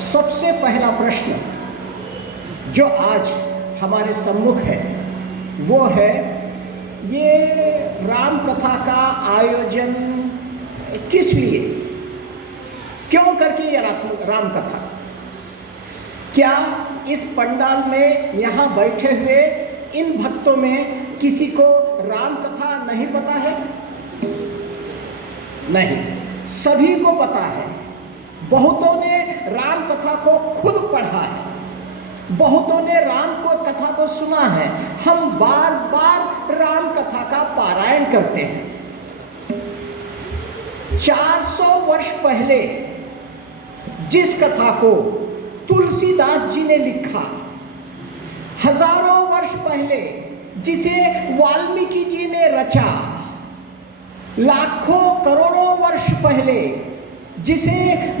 सबसे पहला प्रश्न जो आज हमारे सम्मुख है वो है, ये राम कथा का आयोजन किस लिए, क्यों करके ये राम कथा? क्या इस पंडाल में यहाँ बैठे हुए इन भक्तों में किसी को राम कथा नहीं पता है? नहीं, सभी को पता है। बहुतों ने राम कथा को खुद पढ़ा है, बहुतों ने राम को कथा को सुना है। हम बार बार राम कथा का पारायण करते हैं। 400 वर्ष पहले जिस कथा को तुलसीदास जी ने लिखा, हजारों वर्ष पहले जिसे वाल्मीकि जी ने रचा, लाखों करोड़ों वर्ष पहले जिसे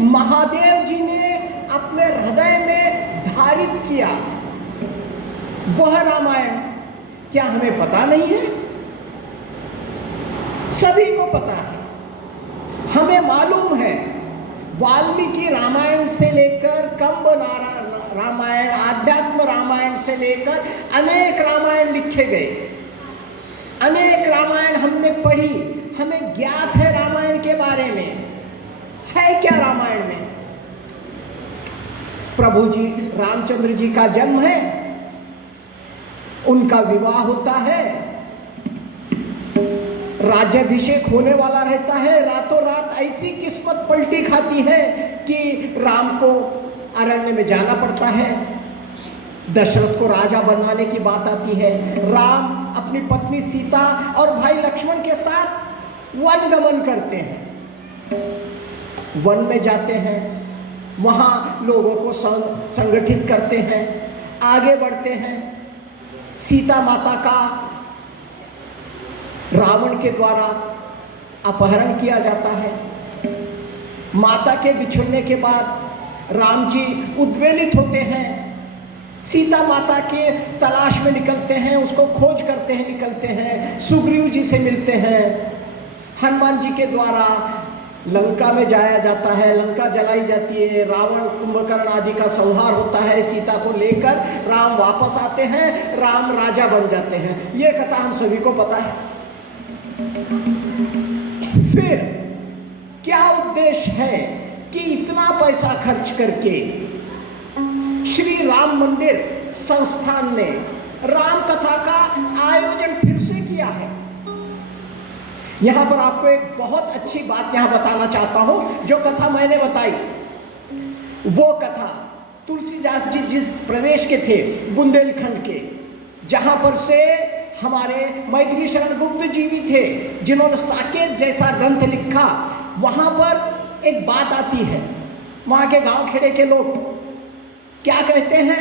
महादेव जी ने अपने हृदय में धारित किया, वह रामायण क्या हमें पता नहीं है? सभी को पता है। हमें मालूम है वाल्मीकि रामायण से लेकर कंब रामायण, आध्यात्म रामायण से लेकर अनेक रामायण लिखे गए, अनेक रामायण हमने पढ़ी, हमें ज्ञात है रामायण के बारे में। है क्या रामायण में? प्रभु जी रामचंद्र जी का जन्म है, उनका विवाह होता है, राज्याभिषेक होने वाला रहता है, रातों रात ऐसी किस्मत पलटी खाती है कि राम को अरण्य में जाना पड़ता है, दशरथ को राजा बनवाने की बात आती है। राम अपनी पत्नी सीता और भाई लक्ष्मण के साथ वन गमन करते हैं, वन में जाते हैं, वहां लोगों को संगठित करते हैं, आगे बढ़ते हैं। सीता माता का रावण के द्वारा अपहरण किया जाता है। माता के बिछुड़ने के बाद राम जी उद्वेलित होते हैं, सीता माता के तलाश में निकलते हैं, उसको खोज करते हैं, निकलते हैं, सुग्रीव जी से मिलते हैं। हनुमान जी के द्वारा लंका में जाया जाता है, लंका जलाई जाती है, रावण कुंभकर्ण आदि का संहार होता है, सीता को लेकर राम वापस आते हैं, राम राजा बन जाते हैं। ये कथा हम सभी को पता है। फिर क्या उद्देश्य है कि इतना पैसा खर्च करके श्री राम मंदिर संस्थान ने राम कथा का आयोजन फिर से किया है? यहां पर आपको एक बहुत अच्छी बात यहां बताना चाहता हूं। जो कथा मैंने बताई वो कथा तुलसीदास जी जिस प्रदेश के थे, बुंदेलखंड के, जहां पर से हमारे मैथिली शरण गुप्त जी भी थे, जिन्होंने साकेत जैसा ग्रंथ लिखा, वहां पर एक बात आती है। वहां के गांव खेड़े के लोग क्या कहते हैं,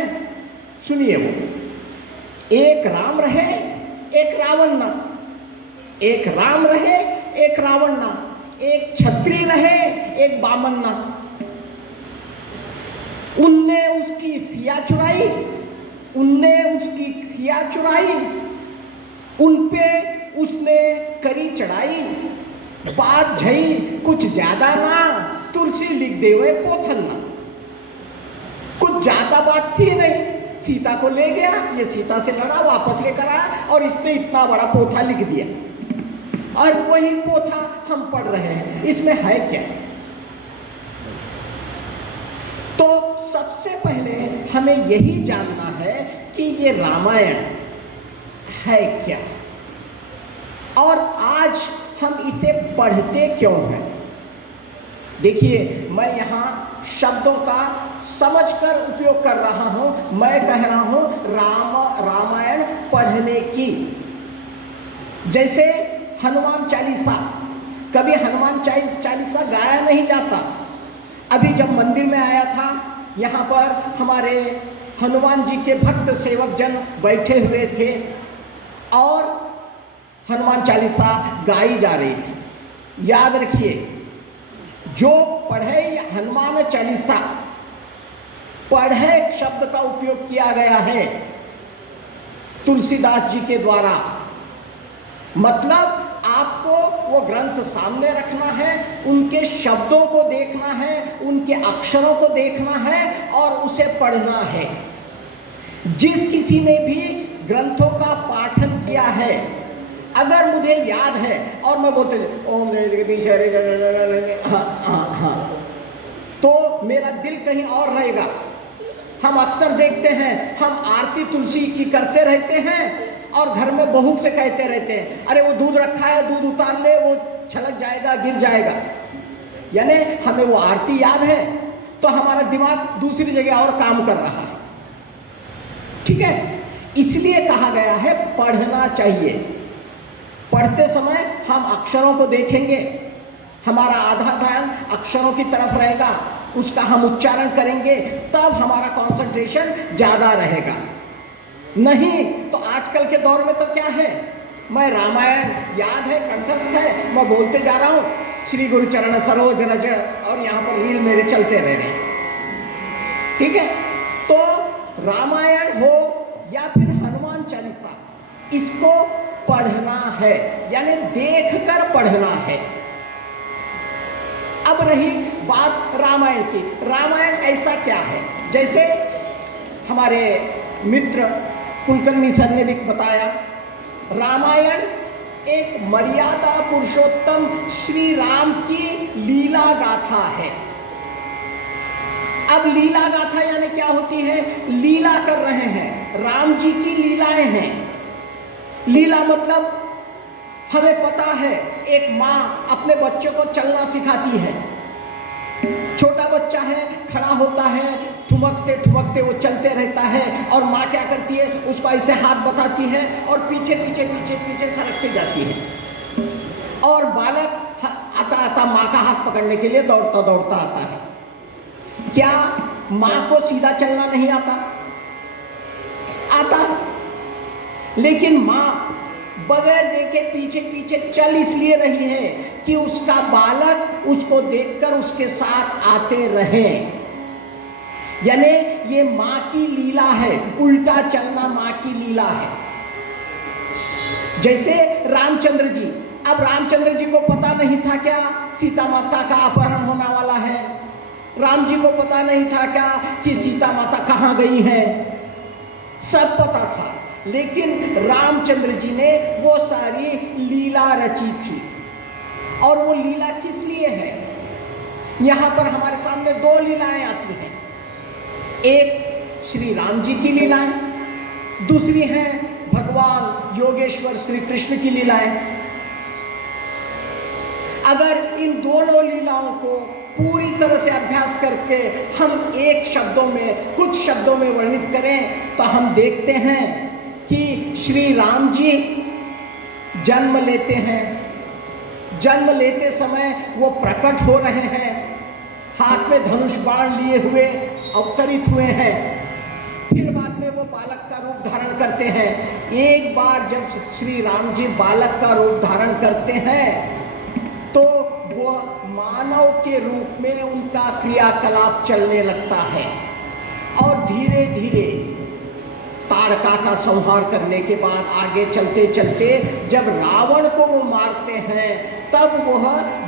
सुनिए। वो एक राम रहे एक रावण ना, एक राम रहे एक रावण ना, एक छत्री रहे एक बामन ना। उनने उसकी सिया चुराई, उनने उसकी खिया चुराई, उनपे उसने करी चढ़ाई, बात झई कुछ ज्यादा ना, तुलसी लिख देवे पोथन ना। कुछ ज्यादा बात थी नहीं, सीता को ले गया, ये सीता से लड़ा, वापस लेकर आया और इसने इतना बड़ा पोथा लिख दिया, और वही पोथा हम पढ़ रहे हैं। इसमें है क्या? तो सबसे पहले हमें यही जानना है कि ये रामायण है क्या, और आज हम इसे पढ़ते क्यों हैं। देखिए, मैं यहाँ शब्दों का समझकर उपयोग कर रहा हूँ। मैं कह रहा हूँ रामायण पढ़ने की। जैसे हनुमान चालीसा, कभी हनुमान चालीसा गाया नहीं जाता। अभी जब मंदिर में आया था, यहाँ पर हमारे हनुमान जी के भक्त सेवक जन बैठे हुए थे और हनुमान चालीसा गाई जा रही थी। याद रखिए, जो पढ़े हनुमान चालीसा, पढ़े शब्द का उपयोग किया गया है तुलसीदास जी के द्वारा। मतलब आपको वो ग्रंथ सामने रखना है, उनके शब्दों को देखना है, उनके अक्षरों को देखना है और उसे पढ़ना है। जिस किसी ने भी ग्रंथों का पाठन किया है, अगर मुझे याद है और मैं बोलते ओम जगदीश हरे, हाँ, तो मेरा दिल कहीं और रहेगा। हम अक्सर देखते हैं, हम आरती तुलसी की करते रहते हैं और घर में बहू से कहते रहते हैं, अरे वो दूध रखा है, दूध उतार ले, वो छलक जाएगा, गिर जाएगा। यानी हमें वो आरती याद है तो हमारा दिमाग दूसरी जगह और काम कर रहा है। ठीक है, इसलिए कहा गया है पढ़ना चाहिए। पढ़ते समय हम अक्षरों को देखेंगे, हमारा आधा ध्यान अक्षरों की तरफ रहेगा, उसका हम उच्चारण करेंगे, तब हमारा कंसंट्रेशन ज्यादा रहेगा। नहीं तो आजकल के दौर में तो क्या है, मैं रामायण याद है, कंठस्थ है, मैं बोलते जा रहा हूं श्री गुरु चरण सरोज रज, और यहां पर रील मेरे चलते रह रहे हैं। ठीक है, तो रामायण हो या फिर हनुमान चालीसा, इसको पढ़ना है, यानी देखकर पढ़ना है। अब रही बात रामायण की। रामायण ऐसा क्या है, जैसे हमारे मित्र कुलकर्णी सर ने भी बताया, रामायण एक मर्यादा पुरुषोत्तम श्री राम की लीला गाथा है। अब लीला गाथा यानी क्या होती है, लीला कर रहे हैं, राम जी की लीलाएं हैं। लीला मतलब हमें पता है, एक माँ अपने बच्चे को चलना सिखाती है। छोटा बच्चा है, खड़ा होता है, ठुमकते ठुमकते वो चलते रहता है, और माँ क्या करती है, उसको ऐसे हाथ बताती है और पीछे पीछे पीछे पीछे सरकती जाती है, और बालक आता आता माँ का हाथ पकड़ने के लिए दौड़ता दौड़ता आता है। क्या माँ को सीधा चलना नहीं आता? आता, लेकिन माँ बगैर देखे पीछे पीछे चल इसलिए रही है कि उसका बालक उसको देखकर उसके साथ आते रहे। यानी ये माँ की लीला है, उल्टा चलना माँ की लीला है। जैसे रामचंद्र जी, अब रामचंद्र जी को पता नहीं था क्या सीता माता का अपहरण होने वाला है? राम जी को पता नहीं था क्या कि सीता माता कहाँ गई है? सब पता था, लेकिन रामचंद्र जी ने वो सारी लीला रची थी। और वो लीला किस लिए है? यहां पर हमारे सामने दो लीलाएं आती हैं, एक श्री राम जी की लीलाएं, दूसरी है भगवान योगेश्वर श्री कृष्ण की लीलाएं। अगर इन दोनों लीलाओं को पूरी तरह से अभ्यास करके हम एक शब्दों में, कुछ शब्दों में वर्णित करें तो हम देखते हैं कि श्री राम जी जन्म लेते हैं, जन्म लेते समय वो प्रकट हो रहे हैं, हाथ में धनुष बाण लिए हुए अवतरित हुए हैं, फिर बाद में वो बालक का रूप धारण करते हैं। एक बार जब श्री राम जी बालक का रूप धारण करते हैं तो वो मानव के रूप में उनका क्रियाकलाप चलने लगता है, और धीरे धीरे ताड़का का संहार करने के बाद आगे चलते चलते जब रावण को वो मारते हैं तब वह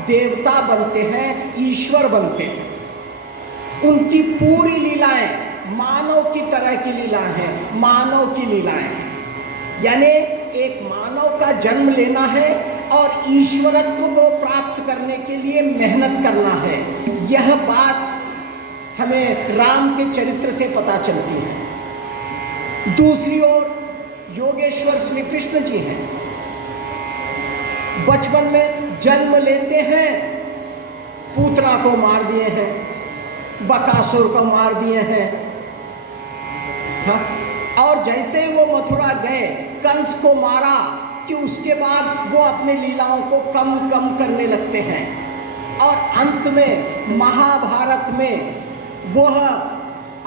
देवता बनते हैं, ईश्वर बनते हैं। उनकी पूरी लीलाएं मानव की तरह की लीलाएं हैं, मानव की लीलाएं, यानी एक मानव का जन्म लेना है और ईश्वरत्व को प्राप्त करने के लिए मेहनत करना है। यह बात हमें राम के चरित्र से पता चलती है। दूसरी ओर योगेश्वर श्री कृष्ण जी हैं, बचपन में जन्म लेते हैं, पूतना को मार दिए हैं, बकासुर को मार दिए हैं, हाँ? और जैसे वो मथुरा गए, कंस को मारा कि उसके बाद वो अपने लीलाओं को कम कम करने लगते हैं, और अंत में महाभारत में वह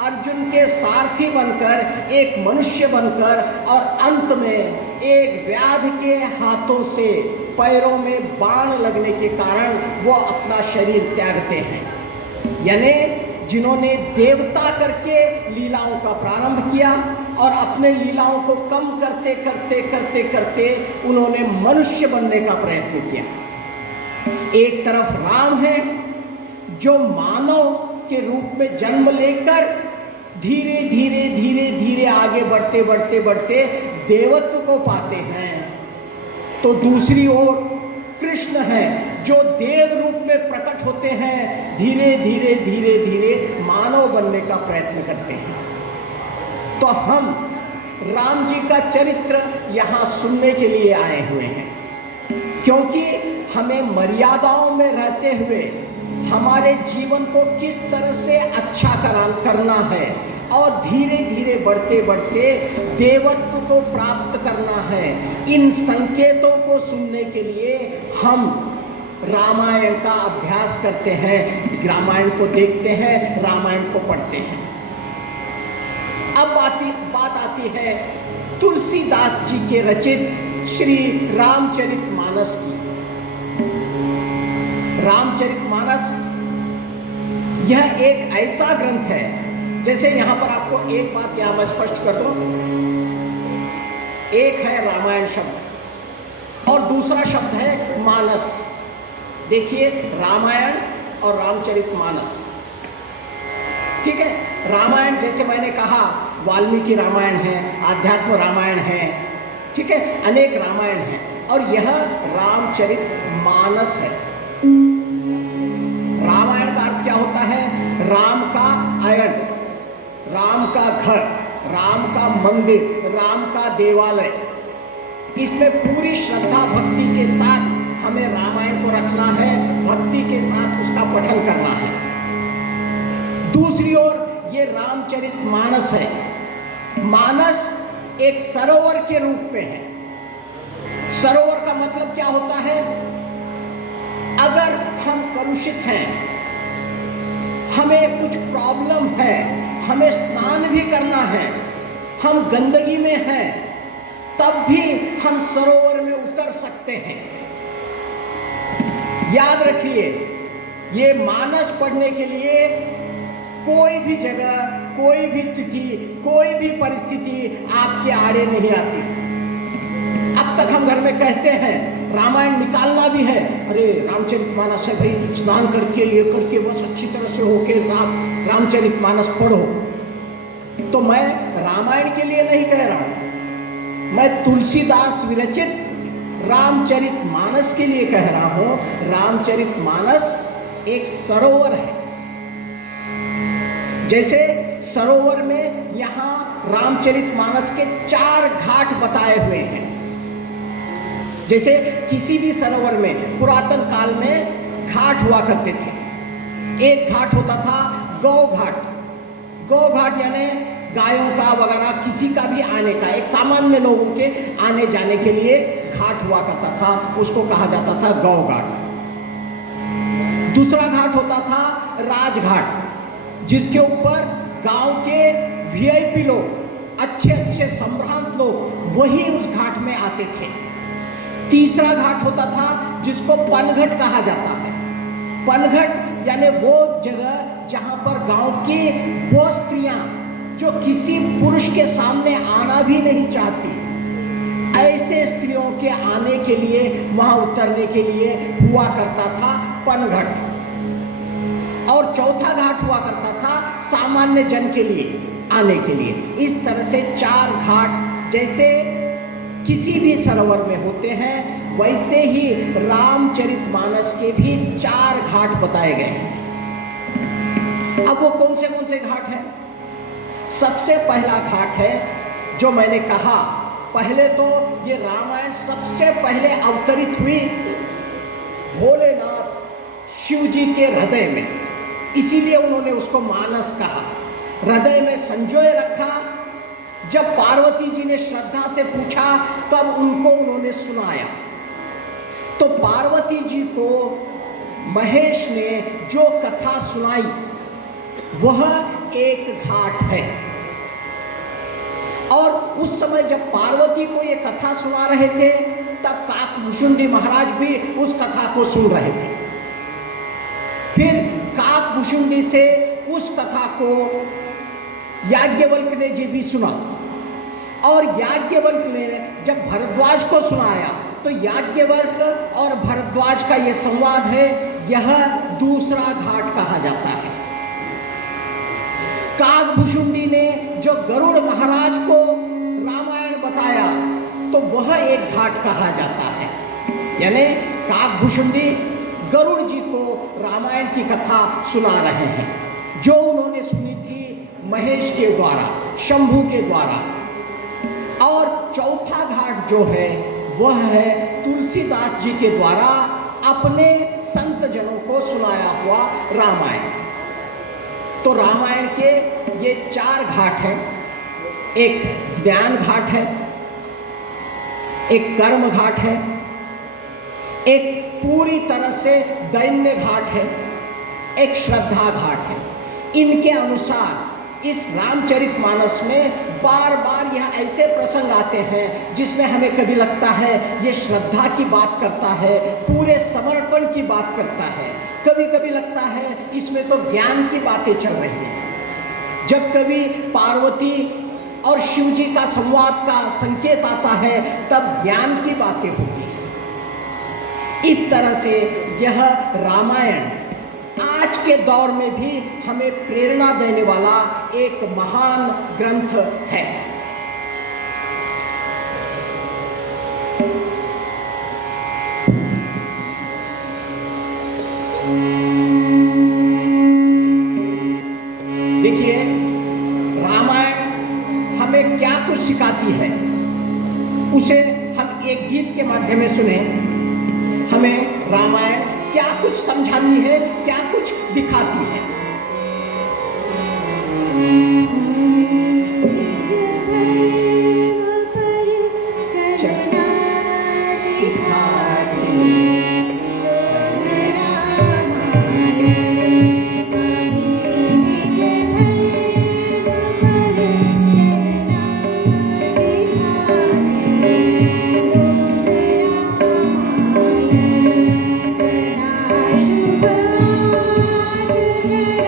अर्जुन के सारथी बनकर, एक मनुष्य बनकर, और अंत में एक व्याध के हाथों से पैरों में बाण लगने के कारण वो अपना शरीर त्यागते हैं। यानी जिन्होंने देवता करके लीलाओं का प्रारंभ किया और अपने लीलाओं को कम करते करते करते करते उन्होंने मनुष्य बनने का प्रयत्न किया। एक तरफ राम है जो मानव के रूप में जन्म लेकर धीरे धीरे धीरे धीरे आगे बढ़ते बढ़ते बढ़ते देवत्व को पाते हैं, तो दूसरी ओर कृष्ण है जो देव रूप में प्रकट होते हैं, धीरे धीरे धीरे धीरे मानव बनने का प्रयत्न करते हैं। तो हम राम जी का चरित्र यहाँ सुनने के लिए आए हुए हैं, क्योंकि हमें मर्यादाओं में रहते हुए हमारे जीवन को किस तरह से अच्छा करना है और धीरे धीरे बढ़ते बढ़ते देवत्व को प्राप्त करना है, इन संकेतों को सुनने के लिए हम रामायण का अभ्यास करते हैं, रामायण को देखते हैं, रामायण को पढ़ते हैं। अब बात आती है तुलसीदास जी के रचित श्री रामचरितमानस की। रामचरितमानस यह एक ऐसा ग्रंथ है, जैसे यहां पर आपको एक बात यहां मैं स्पष्ट कर दूं, एक है रामायण शब्द और दूसरा शब्द है मानस। देखिए, रामायण और रामचरितमानस, ठीक है। रामायण जैसे मैंने कहा वाल्मीकि रामायण है, आध्यात्म रामायण है, ठीक है, अनेक रामायण है, और यह रामचरितमानस है। रामायण का अर्थ क्या होता है? राम का अयन, राम का घर, राम का मंदिर, राम का देवालय। इसमें पूरी श्रद्धा भक्ति के साथ हमें रामायण को रखना है, भक्ति के साथ उसका पठन करना है। दूसरी ओर ये रामचरितमानस है। मानस एक सरोवर के रूप में है। सरोवर का मतलब क्या होता है? अगर हम कलुषित हैं, हमें कुछ प्रॉब्लम है, हमें स्नान भी करना है, हम गंदगी में हैं, तब भी हम सरोवर में उतर सकते हैं। याद रखिए, ये मानस पढ़ने के लिए कोई भी जगह, कोई भी तिथि, कोई भी परिस्थिति आपके आड़े नहीं आती। अब तक हम घर में कहते हैं रामायण निकालना भी है, अरे रामचरितमानस है भाई, स्नान करके ये करके बस अच्छी तरह से होके रामचरितमानस पढ़ो। तो मैं रामायण के लिए नहीं कह रहा हूं, मैं तुलसीदास विरचित रामचरितमानस के लिए कह रहा हूं। रामचरितमानस एक सरोवर है। जैसे सरोवर में यहां रामचरितमानस के 4 घाट बताए हुए हैं। जैसे किसी भी सरोवर में पुरातन काल में घाट हुआ करते थे। एक घाट होता था गौ घाट। गौ घाट यानी गायों का वगैरह किसी का भी आने का, एक सामान्य लोगों के आने जाने के लिए घाट हुआ करता था, उसको कहा जाता था गौ घाट। दूसरा घाट होता था राजघाट, जिसके ऊपर गांव के वीआईपी लोग, अच्छे अच्छे संभ्रांत लोग वही उस घाट में आते थे। तीसरा घाट होता था जिसको पनघट कहा जाता है। पनघट यानी वो जगह जहां पर गांव की वो स्त्रियां जो किसी पुरुष के सामने आना भी नहीं चाहती, ऐसे स्त्रियों के आने के लिए, वहां उतरने के लिए हुआ करता था पनघट। और चौथा घाट हुआ करता था सामान्य जन के लिए आने के लिए। इस तरह से 4 घाट जैसे किसी भी सरोवर में होते हैं, वैसे ही रामचरितमानस के भी 4 घाट बताए गए। अब वो कौन से घाट हैं? सबसे पहला घाट है जो मैंने कहा, पहले तो ये रामायण सबसे पहले अवतरित हुई भोलेनाथ शिव जी के हृदय में, इसीलिए उन्होंने उसको मानस कहा। हृदय में संजोए रखा। जब पार्वती जी ने श्रद्धा से पूछा तब उनको उन्होंने सुनाया। तो पार्वती जी को महेश ने जो कथा सुनाई वह एक घाट है। और उस समय जब पार्वती को ये कथा सुना रहे थे, तब काकभूषुंडी महाराज भी उस कथा को सुन रहे थे। फिर काकभूषुंडी से उस कथा को याज्ञवल्क्य ने जी भी सुना। और याज्ञवल्क्य ने जब भरद्वाज को सुनाया तो याज्ञवल्क्य और भरद्वाज का ये संवाद है, यह दूसरा घाट कहा जाता है। काकभुशुंडी ने जो गरुड़ महाराज को रामायण बताया तो वह एक घाट कहा जाता है। यानी काकभुशुंडी गरुड़ जी को रामायण की कथा सुना रहे हैं, जो उन्होंने सुनी थी महेश के द्वारा, शंभू के द्वारा। और चौथा घाट जो है वह है तुलसीदास जी के द्वारा अपने संत जनों को सुनाया हुआ रामायण। तो रामायण के ये 4 घाट हैं। एक ज्ञान घाट है, एक कर्म घाट है, एक पूरी तरह से दैन्य घाट है, एक श्रद्धा घाट है। इनके अनुसार इस रामचरितमानस में बार बार यह ऐसे प्रसंग आते हैं जिसमें हमें कभी लगता है ये श्रद्धा की बात करता है, पूरे समर्पण की बात करता है, कभी कभी लगता है इसमें तो ज्ञान की बातें चल रही हैं। जब कभी पार्वती और शिव जी का संवाद का संकेत आता है तब ज्ञान की बातें होती हैं। इस तरह से यह रामायण आज के दौर में भी हमें प्रेरणा देने वाला एक महान ग्रंथ है। देखिए, रामायण हमें क्या कुछ सिखाती है उसे हम एक गीत के माध्यम में सुने। हमें रामायण क्या कुछ समझाती है, क्या कुछ दिखाती है। Thank you.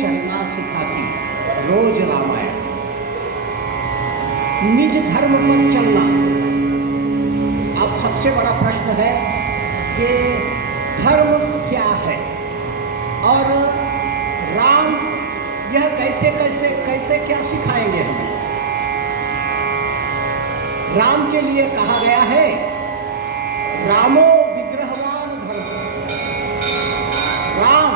चलना सिखाती रोज रामायण। निज धर्म पर चलना। अब सबसे बड़ा प्रश्न है कि धर्म क्या है और राम यह कैसे कैसे कैसे क्या सिखाएंगे हमें। राम के लिए कहा गया है रामो विग्रहवान धर्म। राम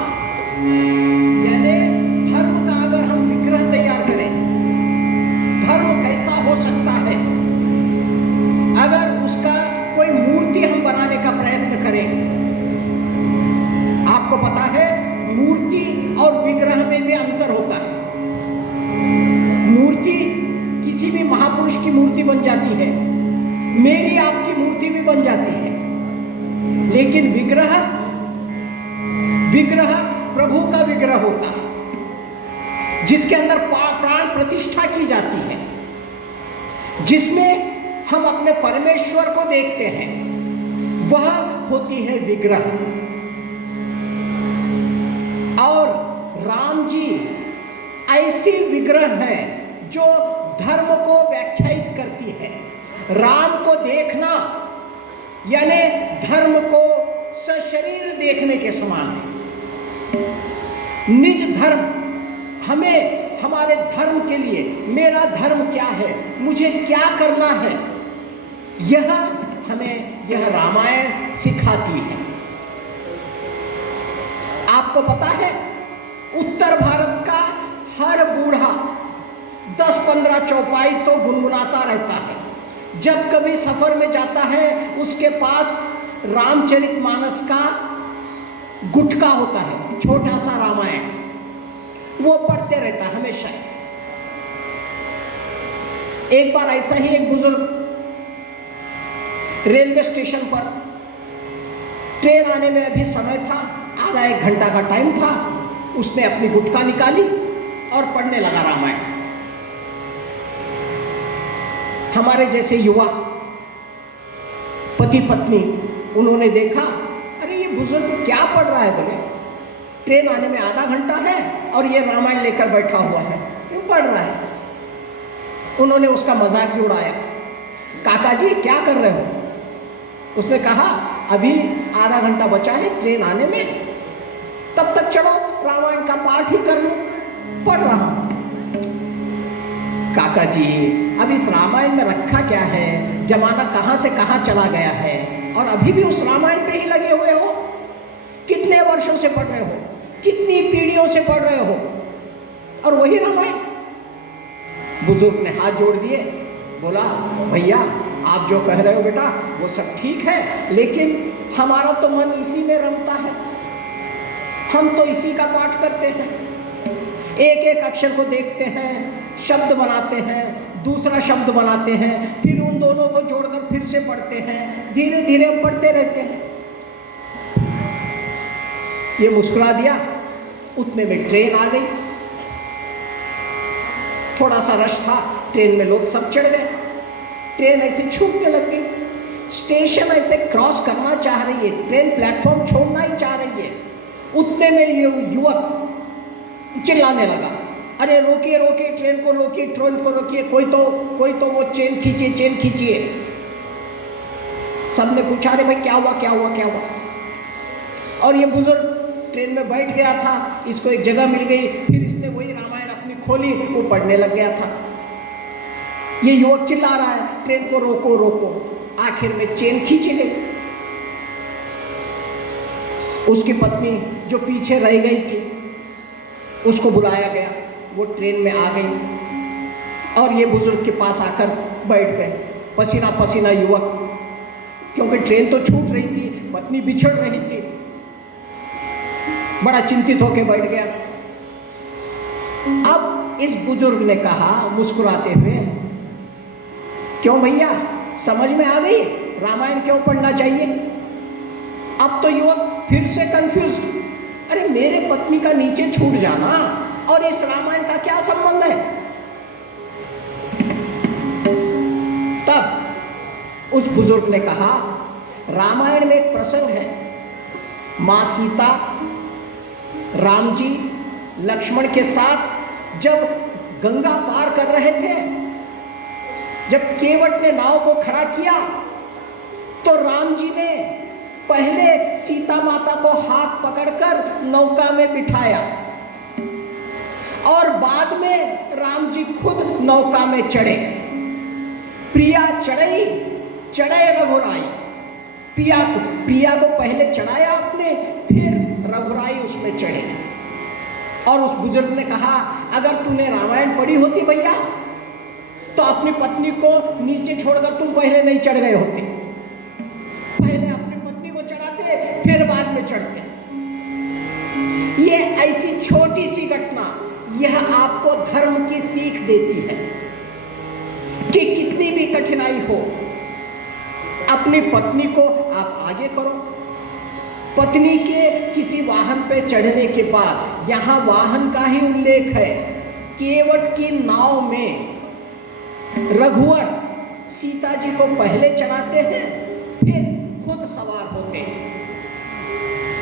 यानी धर्म का अगर हम विग्रह तैयार करें, धर्म कैसा हो सकता है अगर उसका कोई मूर्ति हम बनाने का प्रयत्न करें। आपको पता है मूर्ति और विग्रह में भी अंतर होता है। मूर्ति किसी भी महापुरुष की मूर्ति बन जाती है, मेरी आपकी मूर्ति भी बन जाती है, लेकिन विग्रह प्रभु का विग्रह होता है जिसके अंदर प्राण प्रतिष्ठा की जाती है, जिसमें हम अपने परमेश्वर को देखते हैं, वह होती है विग्रह। और राम जी ऐसी विग्रह है जो धर्म को व्याख्यायित करती है। राम को देखना यानी धर्म को सशरीर देखने के समान है। निज धर्म, हमें हमारे धर्म के लिए मेरा धर्म क्या है, मुझे क्या करना है, यह हमें यह रामायण सिखाती है। आपको पता है उत्तर भारत का हर बूढ़ा 10-15 चौपाई तो गुनगुनाता रहता है। जब कभी सफर में जाता है उसके पास रामचरितमानस का गुटका होता है, छोटा सा रामायण, वो पढ़ते रहता है हमेशा। एक बार ऐसा ही एक बुजुर्ग रेलवे स्टेशन पर, ट्रेन आने में अभी समय था, आधा 1 घंटा का टाइम था, उसने अपनी गुटका निकाली और पढ़ने लगा रामायण। हमारे जैसे युवा पति पत्नी उन्होंने देखा, अरे ये बुजुर्ग क्या पढ़ रहा है, बोले ट्रेन आने में आधा घंटा है और ये रामायण लेकर बैठा हुआ है, क्यों पढ़ रहा है। उन्होंने उसका मजाक भी उड़ाया, काका जी क्या कर रहे हो। उसने कहा अभी आधा घंटा बचा है ट्रेन आने में, तब तक चलो रामायण का पाठ ही कर लो, पढ़ रहा हूं। काका जी अब इस रामायण में रखा क्या है, जमाना कहां से कहां चला गया है और अभी भी उस रामायण पे ही लगे हुए हो। कितने वर्षों से पढ़ रहे हो, कितनी पीढ़ियों से पढ़ रहे हो और वही रामायण। बुजुर्ग ने हाथ जोड़ दिए, बोला भैया आप जो कह रहे हो बेटा वो सब ठीक है, लेकिन हमारा तो मन इसी में रमता है, हम तो इसी का पाठ करते हैं, एक एक अक्षर को देखते हैं, शब्द बनाते हैं, दूसरा शब्द बनाते हैं, फिर उन दोनों को जोड़कर फिर से पढ़ते हैं, धीरे धीरे हम पढ़ते रहते हैं। ये मुस्कुरा दिया, उतने में ट्रेन आ गई। थोड़ा सा रश था, ट्रेन में लोग सब चढ़ गए, ट्रेन ऐसे छूटने लग गई, स्टेशन ऐसे क्रॉस करना चाह रही है, ट्रेन प्लेटफॉर्म छोड़ना ही चाह रही है। उतने में ये युवक चिल्लाने लगा, अरे रोकिए रोकिए ट्रेन को रोकिए, ट्रेन को रोकिए, कोई तो वो चेन खींचिए, चेन खींचिए। सबने पूछा अरे भाई क्या हुआ क्या हुआ क्या हुआ। और ये बुजुर्ग ट्रेन में बैठ गया था, इसको एक जगह मिल गई, फिर इसने वही रामायण अपनी खोली, वो पढ़ने लग गया था। ये युवक चिल्ला रहा है ट्रेन को रोको रोको, आखिर में चेन खींची गई। उसकी पत्नी जो पीछे रह गई थी उसको बुलाया गया, वो ट्रेन में आ गई और ये बुजुर्ग के पास आकर बैठ गए। पसीना पसीना युवक, क्योंकि ट्रेन तो छूट रही थी, पत्नी बिछड़ रही थी, बड़ा चिंतित होकर बैठ गया। अब इस बुजुर्ग ने कहा मुस्कुराते हुए, क्यों भैया समझ में आ गई रामायण क्यों पढ़ना चाहिए। अब तो युवक फिर से कंफ्यूज, अरे मेरे पत्नी का नीचे छूट जाना और इस रामायण का क्या संबंध है? तब उस बुजुर्ग ने कहा, रामायण में एक प्रसंग है, मां सीता राम जी लक्ष्मण के साथ जब गंगा पार कर रहे थे, जब केवट ने नाव को खड़ा किया तो राम जी ने पहले सीता माता को हाथ पकड़कर नौका में बिठाया और बाद में राम जी खुद नौका में चढ़े। प्रिया चढ़े रघुराई, प्रिया को पहले चढ़ाया आपने, फिर रघुराई उसमें चढ़े। और उस बुजुर्ग ने कहा, अगर तूने रामायण पढ़ी होती भैया तो अपनी पत्नी को नीचे छोड़कर तुम पहले नहीं चढ़ गए होते, पहले अपनी पत्नी को चढ़ाते फिर बाद में चढ़ते। ये ऐसी छोटी सी घटना यह आपको धर्म की सीख देती है कि कितनी भी कठिनाई हो, अपनी पत्नी को आप आगे करो। पत्नी के किसी वाहन पे चढ़ने के बाद, यहां वाहन का ही उल्लेख है, केवट की नाव में रघुवर सीता जी को पहले चढ़ाते हैं फिर खुद सवार होते हैं।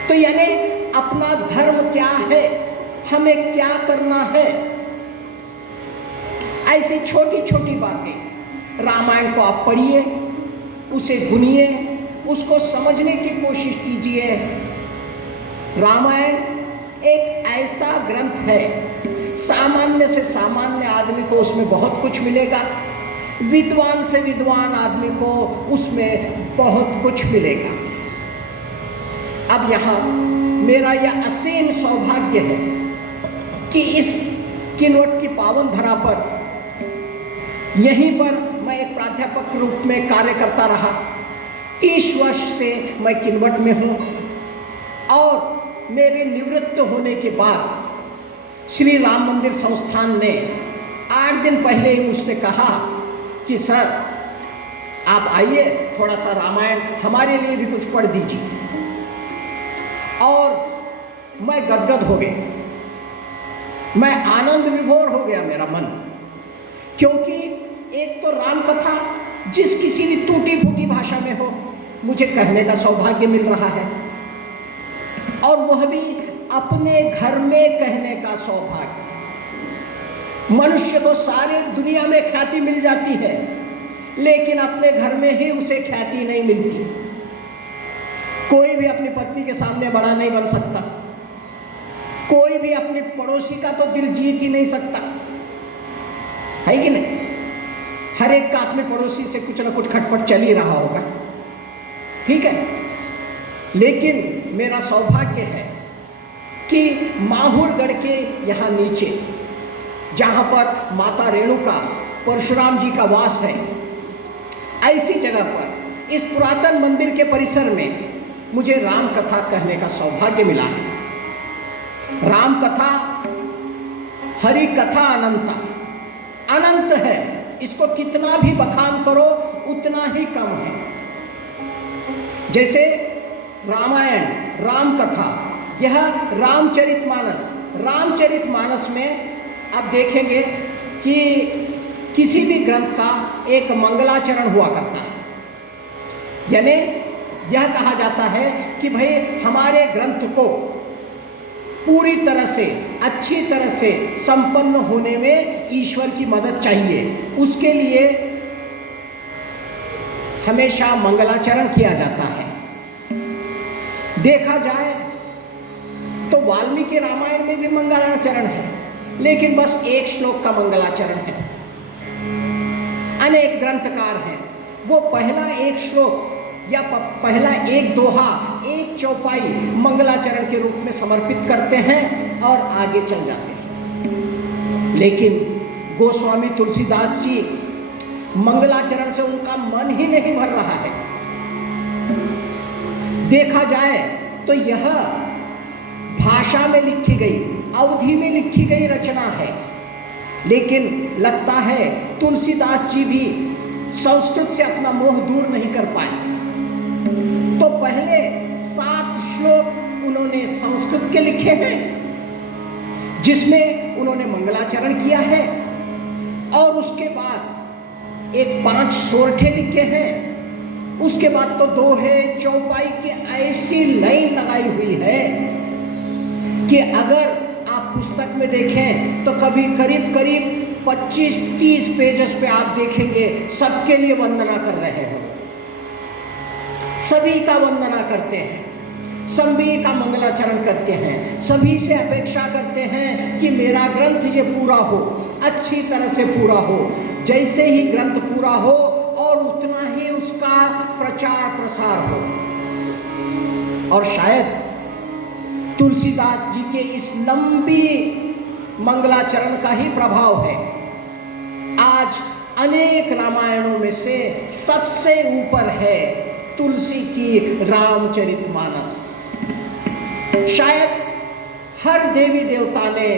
तो यानी अपना धर्म क्या है, हमें क्या करना है, ऐसी छोटी छोटी बातें। रामायण को आप पढ़िए, उसे सुनिए, उसको समझने की कोशिश कीजिए। रामायण एक ऐसा ग्रंथ है, सामान्य से सामान्य आदमी को उसमें बहुत कुछ मिलेगा, विद्वान से विद्वान आदमी को उसमें बहुत कुछ मिलेगा। अब यहाँ मेरा यह असीम सौभाग्य है कि इस किन्वट की पावन धरा पर, यहीं पर मैं एक प्राध्यापक के रूप में कार्य करता रहा। 30 वर्ष से मैं किन्वट में हूँ और मेरे निवृत्त होने के बाद श्री राम मंदिर संस्थान ने 8 दिन पहले ही मुझसे कहा कि सर आप आइए, थोड़ा सा रामायण हमारे लिए भी कुछ पढ़ दीजिए। और मैं गदगद हो गया, मैं आनंद विभोर हो गया मेरा मन, क्योंकि एक तो राम कथा जिस किसी भी टूटी फूटी भाषा में हो मुझे कहने का सौभाग्य मिल रहा है, और वह भी अपने घर में कहने का सौभाग्य। मनुष्य को सारे दुनिया में ख्याति मिल जाती है, लेकिन अपने घर में ही उसे ख्याति नहीं मिलती। कोई भी अपनी पत्नी के सामने बड़ा नहीं बन सकता, कोई भी अपनी पड़ोसी का तो दिल जीत ही नहीं सकता, है कि नहीं? हर एक का अपने पड़ोसी से कुछ ना कुछ खटपट चल ही रहा होगा, ठीक है। लेकिन मेरा सौभाग्य है कि माहुरगढ़ के यहाँ नीचे, जहाँ पर माता रेणुका परशुराम जी का वास है, ऐसी जगह पर इस पुरातन मंदिर के परिसर में मुझे राम कथा कहने का सौभाग्य मिला है। राम कथा, हरि कथा अनंता, अनंत है, इसको कितना भी बखान करो उतना ही कम है। जैसे रामायण, राम कथा, यह रामचरितमानस, रामचरितमानस में आप देखेंगे कि किसी भी ग्रंथ का एक मंगलाचरण हुआ करता है, यानी यह कहा जाता है कि भाई हमारे ग्रंथ को पूरी तरह से, अच्छी तरह से संपन्न होने में ईश्वर की मदद चाहिए, उसके लिए हमेशा मंगलाचरण किया जाता है। देखा जाए तो वाल्मीकि रामायण में भी मंगलाचरण है, लेकिन बस एक श्लोक का मंगलाचरण है। अनेक ग्रंथकार हैं, वो पहला एक श्लोक या पहला एक दोहा, एक चौपाई मंगलाचरण के रूप में समर्पित करते हैं और आगे चल जाते हैं। लेकिन गोस्वामी तुलसीदास जी, मंगलाचरण से उनका मन ही नहीं भर रहा है। देखा जाए तो यह भाषा में लिखी गई, अवधि में लिखी गई रचना है, लेकिन लगता है तुलसीदास जी भी संस्कृत से अपना मोह दूर नहीं कर पाए। तो पहले 7 श्लोक उन्होंने उन्होंने संस्कृत के लिखे हैं, जिसमें उन्होंने मंगलाचरण किया है, और उसके बाद एक 5 सोरठे लिखे हैं, उसके बाद तो दोहे चौपाई की ऐसी लाइन लगाई हुई है कि अगर आप पुस्तक में देखें तो कभी करीब करीब 25-30 पेजेस पे आप देखेंगे सबके लिए वंदना कर रहे हैं, सभी का वंदना करते हैं, सभी का मंगलाचरण करते हैं, सभी से अपेक्षा करते हैं कि मेरा ग्रंथ ये पूरा हो, अच्छी तरह से पूरा हो। जैसे ही ग्रंथ पूरा हो और उतना ही उसका प्रचार प्रसार हो। और शायद तुलसीदास जी के इस लंबी मंगलाचरण का ही प्रभाव है आज अनेक रामायणों में से सबसे ऊपर है तुलसी की रामचरितमानस। शायद हर देवी देवता ने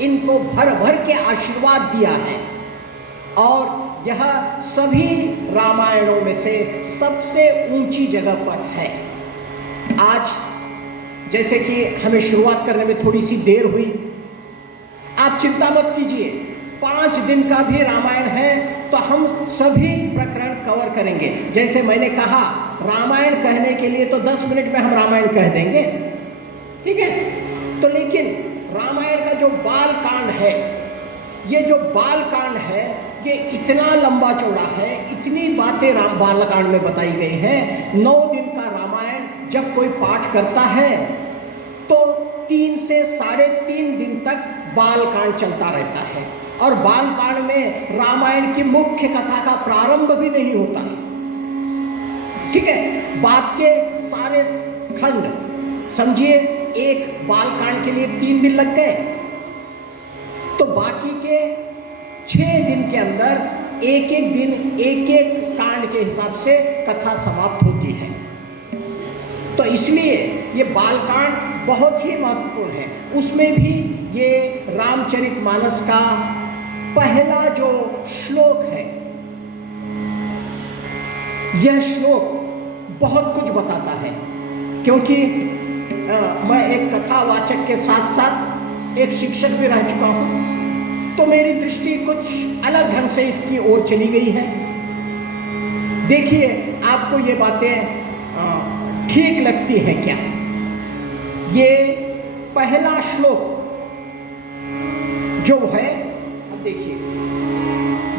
इनको भर भर के आशीर्वाद दिया है और यह सभी रामायणों में से सबसे ऊंची जगह पर है। आज जैसे कि हमें शुरुआत करने में थोड़ी सी देर हुई, आप चिंता मत कीजिए, 5 दिन का भी रामायण है तो हम सभी प्रकरण कवर करेंगे। जैसे मैंने कहा, रामायण कहने के लिए तो 10 मिनट में हम रामायण कह देंगे, ठीक है। तो लेकिन रामायण का जो बाल कांड है, ये जो बाल कांड है ये इतना लंबा चौड़ा है, इतनी बातें राम बालकांड में बताई गई हैं। 9 दिन का रामायण जब कोई पाठ करता है तो 3 से 3.5 दिन तक बालकांड चलता रहता है और बालकांड में रामायण की मुख्य कथा का प्रारंभ भी नहीं होता है, ठीक है। बात के सारे खंड समझिए, एक बालकांड के लिए 3 दिन लग गए तो बाकी के 6 दिन के अंदर एक एक दिन एक एक कांड के हिसाब से कथा समाप्त होती है। तो इसलिए ये बालकांड बहुत ही महत्वपूर्ण है। उसमें भी ये रामचरितमानस का पहला जो श्लोक है, यह श्लोक बहुत कुछ बताता है, क्योंकि मैं एक कथावाचक के साथ साथ एक शिक्षक भी रह चुका हूँ, तो मेरी दृष्टि कुछ अलग ढंग से इसकी ओर चली गई है। देखिए आपको ये बातें ठीक लगती हैं क्या। ये पहला श्लोक जो है, अब देखिए,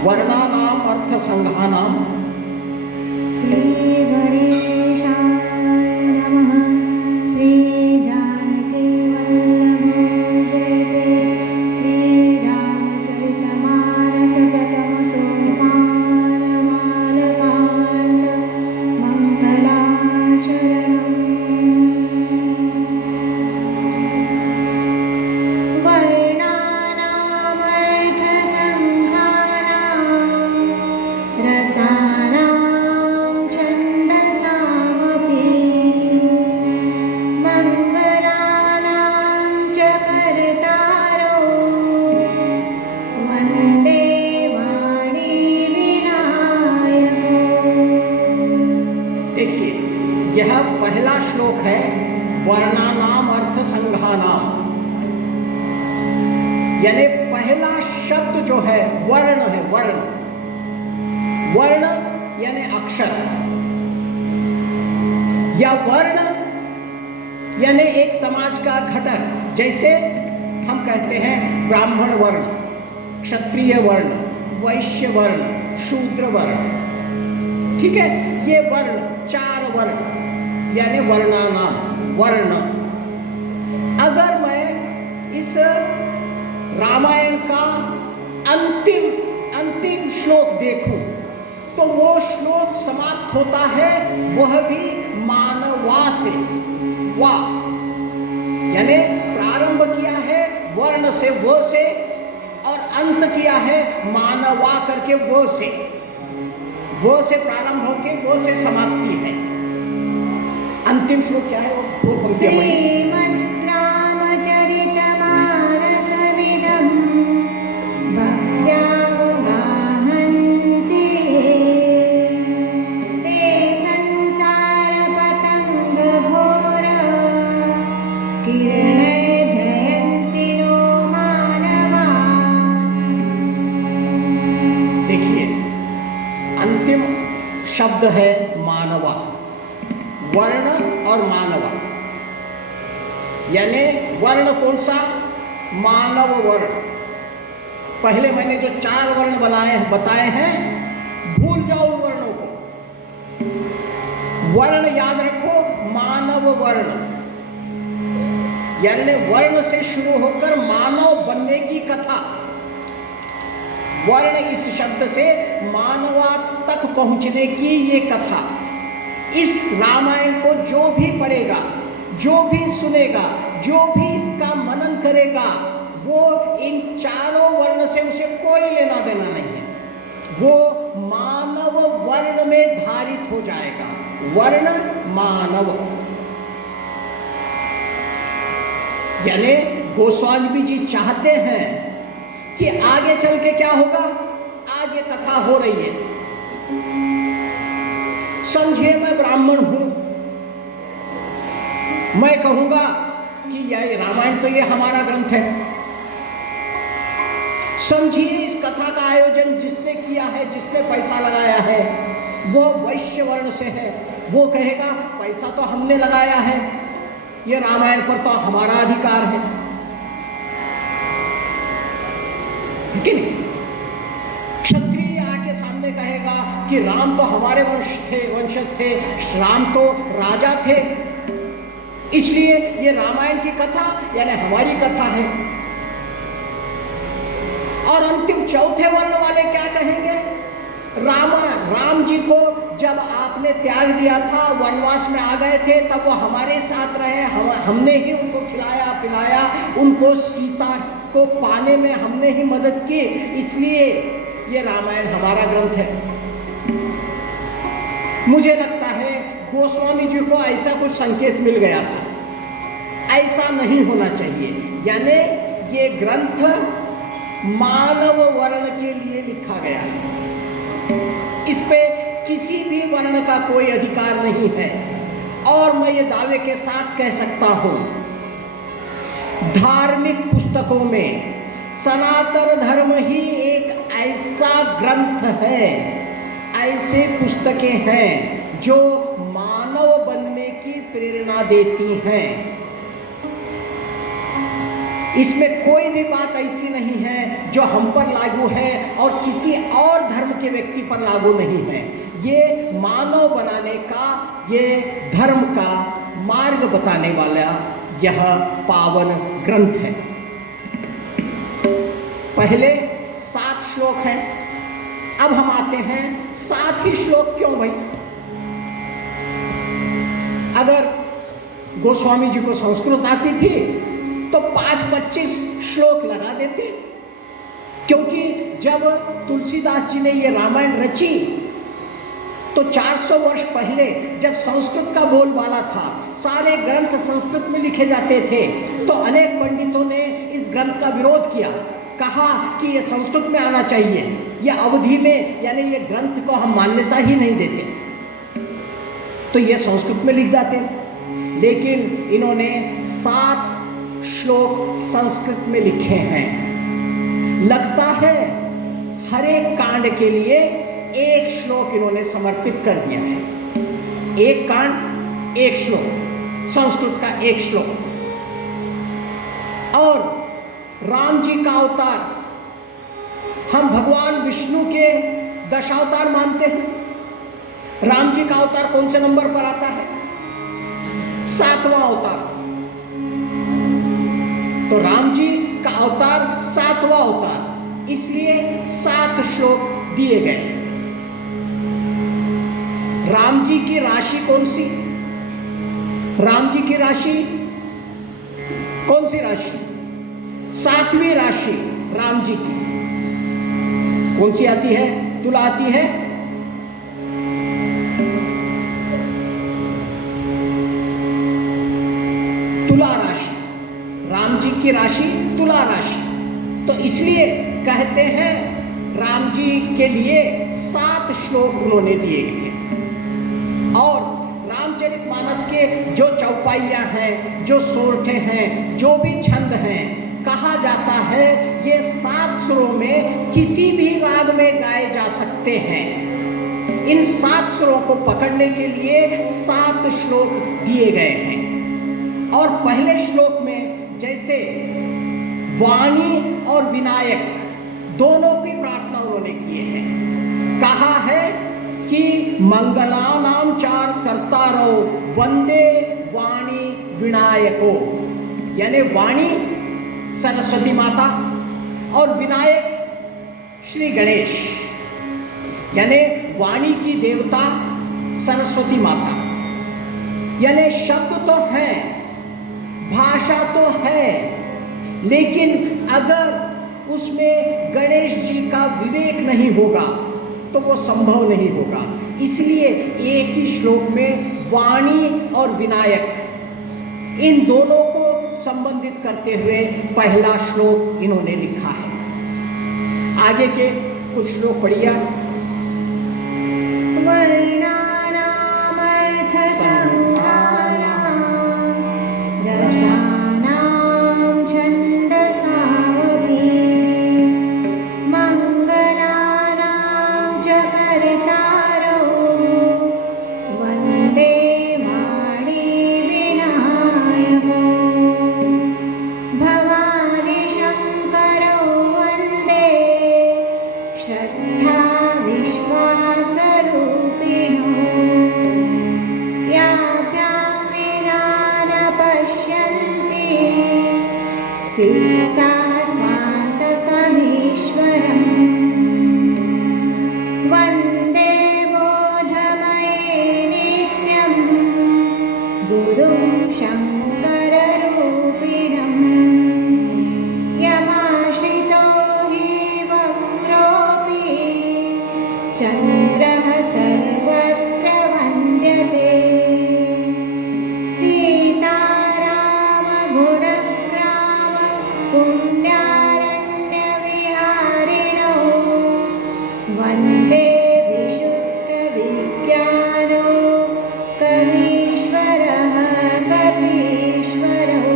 वर्णानाम अर्थ संघानाम श्री गणेशाय नमः। श्री जानकी वल्लभो विजयते। श्री रामचरितमानस प्रथम सोपान बालकांड मंगलाचरणम्। वर्णानाम् अर्थसंघानां रसानां छन्दसामपि मंगलानां च कर्तारो वन्दे वाणी विनायको। देखिए, यह पहला श्लोक है वर्णानाम अर्थ संघानाम, यानी पहला शब्द जो है वर्ण है। वर्ण, वर्ण यानी अक्षर, या वर्ण यानी एक समाज का घटक। जैसे हम कहते हैं ब्राह्मण वर्ण, क्षत्रिय वर्ण, वैश्य वर्ण, शूद्र वर्ण, ठीक है। ये वर्ण 4 वर्ण यानी वर्णानाम, वर्ण। अगर मैं इस रामायण का अंतिम श्लोक देखूं तो वो श्लोक समाप्त होता है वह भी मानवा से। वा यानी प्रारंभ किया है वर्ण से, वो से, और अंत किया है मानवा करके वो से। वो से प्रारंभ होके वो से समाप्ति है। अंतिम श्लोक क्या है वो पंक्तियां पढ़िए। श्रीमद् रामचरितमानसमिदं भक्त्या वगाहन्ति ते संसारपतङ्गघोर शब्द है मानवा, वर्ण और मानवा। यानी वर्ण कौन सा? मानव वर्ण। पहले मैंने जो 4 वर्ण बताए हैं, भूल जाओ उन वर्णों को। वर्ण याद रखो, मानव वर्ण, यानी वर्ण से शुरू होकर मानव बनने की कथा। वर्ण इस शब्द से मानवा तक पहुंचने की ये कथा। इस रामायण को जो भी पढ़ेगा, जो भी सुनेगा, जो भी इसका मनन करेगा, वो इन 4 वर्ण से उसे कोई लेना देना नहीं है। वो मानव वर्ण में धारित हो जाएगा। वर्ण मानव, यानी गोस्वामी जी चाहते हैं कि आगे चल के क्या होगा। आज ये कथा हो रही है, समझिए मैं ब्राह्मण हूं, मैं कहूंगा कि यह रामायण तो ये हमारा ग्रंथ है। समझिए इस कथा का आयोजन जिसने किया है, जिसने पैसा लगाया है, वो वैश्य वर्ण से है। वो कहेगा पैसा तो हमने लगाया है, ये रामायण पर तो हमारा अधिकार है। लेकिन क्षत्रिय आके सामने कहेगा कि राम तो हमारे वंशज थे, राम तो राजा थे, इसलिए ये रामायण की कथा यानी हमारी कथा है। और अंतिम चौथे वर्ण वाले क्या कहेंगे? राम जी को जब आपने त्याग दिया था, वनवास में आ गए थे, तब वो हमारे साथ रहे, हमने ही उनको खिलाया पिलाया, उनको सीता को पाने में हमने ही मदद की, इसलिए ये रामायण हमारा ग्रंथ है। मुझे लगता है गोस्वामी जी को ऐसा कुछ संकेत मिल गया था। ऐसा नहीं होना चाहिए, यानी ये ग्रंथ मानव वर्ण के लिए लिखा गया है। इस पे किसी भी वर्ण का कोई अधिकार नहीं है। और मैं ये दावे के साथ कह सकता हूं, धार्मिक पुस्तकों में सनातन धर्म ही एक ऐसा ग्रंथ है, ऐसे पुस्तकें हैं जो मानव बनने की प्रेरणा देती हैं। इसमें कोई भी बात ऐसी नहीं है जो हम पर लागू है और किसी और धर्म के व्यक्ति पर लागू नहीं है। ये मानव बनाने का, ये धर्म का मार्ग बताने वाला यह पावन ग्रंथ है। पहले 7 श्लोक हैं। अब हम आते हैं 7 ही श्लोक क्यों भाई? अगर गोस्वामी जी को संस्कृत आती थी तो 5-25 श्लोक लगा देते, क्योंकि जब तुलसीदास जी ने ये रामायण रची तो 400 वर्ष पहले जब संस्कृत का बोलबाला था, सारे ग्रंथ संस्कृत में लिखे जाते थे, तो अनेक पंडितों ने इस ग्रंथ का विरोध किया, कहा कि ये संस्कृत में आना चाहिए, ये अवधि में, यानी ये ग्रंथ को हम मान्यता ही नहीं देते, तो ये संस्कृत में लिख जाते। लेकिन इन्होंने 7 श्लोक संस्कृत में लिखे हैं। लगता है हर एक कांड के लिए 1 श्लोक इन्होंने समर्पित कर दिया है। एक कांड 1 श्लोक, संस्कृत का 1 श्लोक। और राम जी का अवतार, हम भगवान विष्णु के 10 अवतार मानते हैं। राम जी का अवतार कौन से नंबर पर आता है? 7वां अवतार। तो राम जी का अवतार 7वां अवतार, इसलिए 7 श्लोक दिए गए। राम जी की राशि कौन सी? राम जी की राशि कौन सी राशि? 7वीं राशि राम जी की कौन सी आती है? तुला आती है। तुला राशि, राम जी की राशि तुला राशि। तो इसलिए कहते हैं राम जी के लिए 7 श्लोक उन्होंने दिए गए। और रामचरितमानस के जो चौपाइयाँ हैं, जो सोरठे हैं, जो भी छंद हैं, कहा जाता है ये 7 सुरों में किसी भी राग में गाए जा सकते हैं। इन 7 स्वरों को पकड़ने के लिए 7 श्लोक दिए गए हैं। और पहले श्लोक में जैसे वाणी और विनायक दोनों की प्रार्थना उन्होंने किए हैं। कहा है कि मंगलानाम चार करता रहो, वंदे वाणी विनायको, यानी वाणी सरस्वती माता और विनायक श्री गणेश, यानी वाणी की देवता सरस्वती माता। यानी शब्द तो है, भाषा तो है, लेकिन अगर उसमें गणेश जी का विवेक नहीं होगा तो वो संभव नहीं होगा। इसलिए एक ही श्लोक में वाणी और विनायक इन दोनों को संबंधित करते हुए पहला श्लोक इन्होंने लिखा है। आगे के कुछ श्लोक पढ़िए। सीता स्वान्ततमीश्वरम् वन्दे बोधमये नित्यं गुरुं शङ्कररूपिणम् यमाश्रितो हि वक्रोऽपि चन्द्रः सर्वत्र वन्द्यते पुण्यारण्यविहारिणौ वन्दे विशुद्धविज्ञानो कवीश्वरः कवीश्वरौ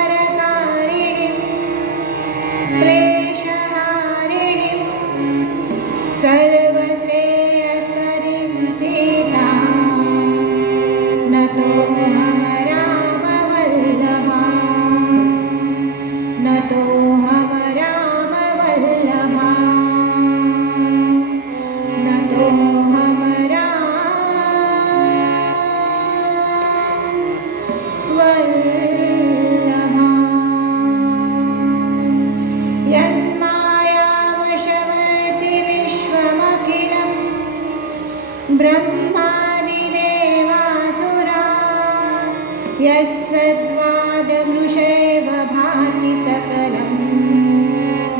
उद्भवस्थितिसंहारकारिणीं क्लेशहारिणीं सर्वश्रेयस्करीं सीतां नतोऽहं रामवल्लभा नतोऽहं रामवल्लभा नतोऽहं रामवल्लभा यन्मायावशवर्ति विश्वमखिलं ब्रह्मादिदेवासुरा यस्सद्वादमृषैव भाति सकलं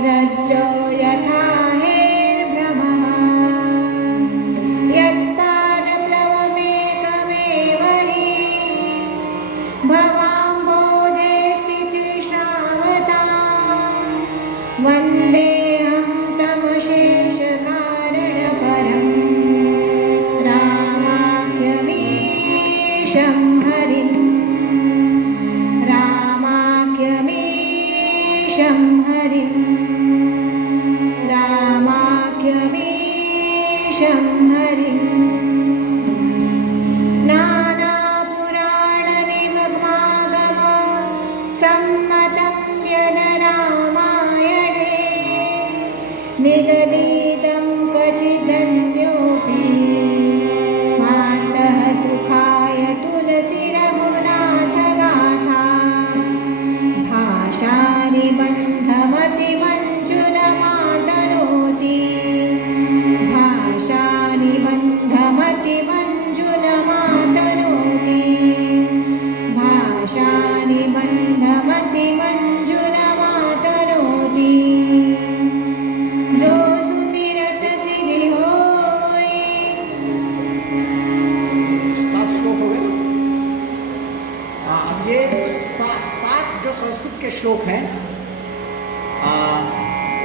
रज्जो यथा हेर्भ्रमः यत्पादप्लवमेकमेव हि भवाम्बोधे स्थितिर्षावतां वन्देऽहं तमशेषकारणपरम् रामाख्यमीशं हरिम् रामाख्यमीशं हरिम् रामाख्यमीशं हरिम् नानापुराणनिगमागम सम्मतं यद रामायणे निगदितं क्वचिदन्योऽपि स्वान्तः सुखाय तुलसीरघुनाथगाथा भाषानिबन्धमतिमञ्जुलमातनोति भाषानिबन्धमतिमञ्जुलमातनोति भाषानिबन्धमतिमञ्जुलमातनोति जो सुमिरत सिद्धि होय। 7 श्लोक हो गए। अब ये 7 जो संस्कृत के श्लोक हैं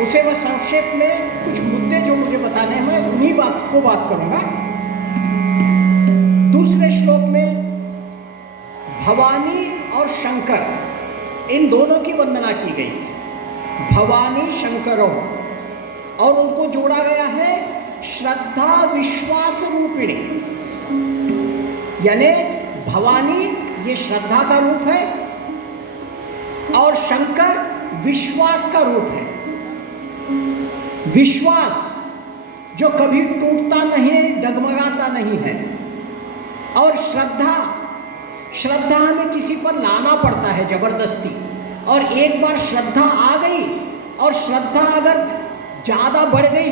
उसे मैं संक्षेप में कुछ मुद्दे जो मुझे बताने हैं मैं उन्हीं बात करूंगा। दूसरे श्लोक में भवानी और शंकर इन दोनों की वंदना की गई। भवानी शंकरो और उनको जोड़ा गया है श्रद्धा विश्वास रूपिणी, यानी भवानी ये श्रद्धा का रूप है और शंकर विश्वास का रूप है। विश्वास जो कभी टूटता नहीं, डगमगाता नहीं है, और श्रद्धा, श्रद्धा हमें किसी पर लाना पड़ता है जबरदस्ती, और एक बार श्रद्धा आ गई और श्रद्धा अगर ज़्यादा बढ़ गई,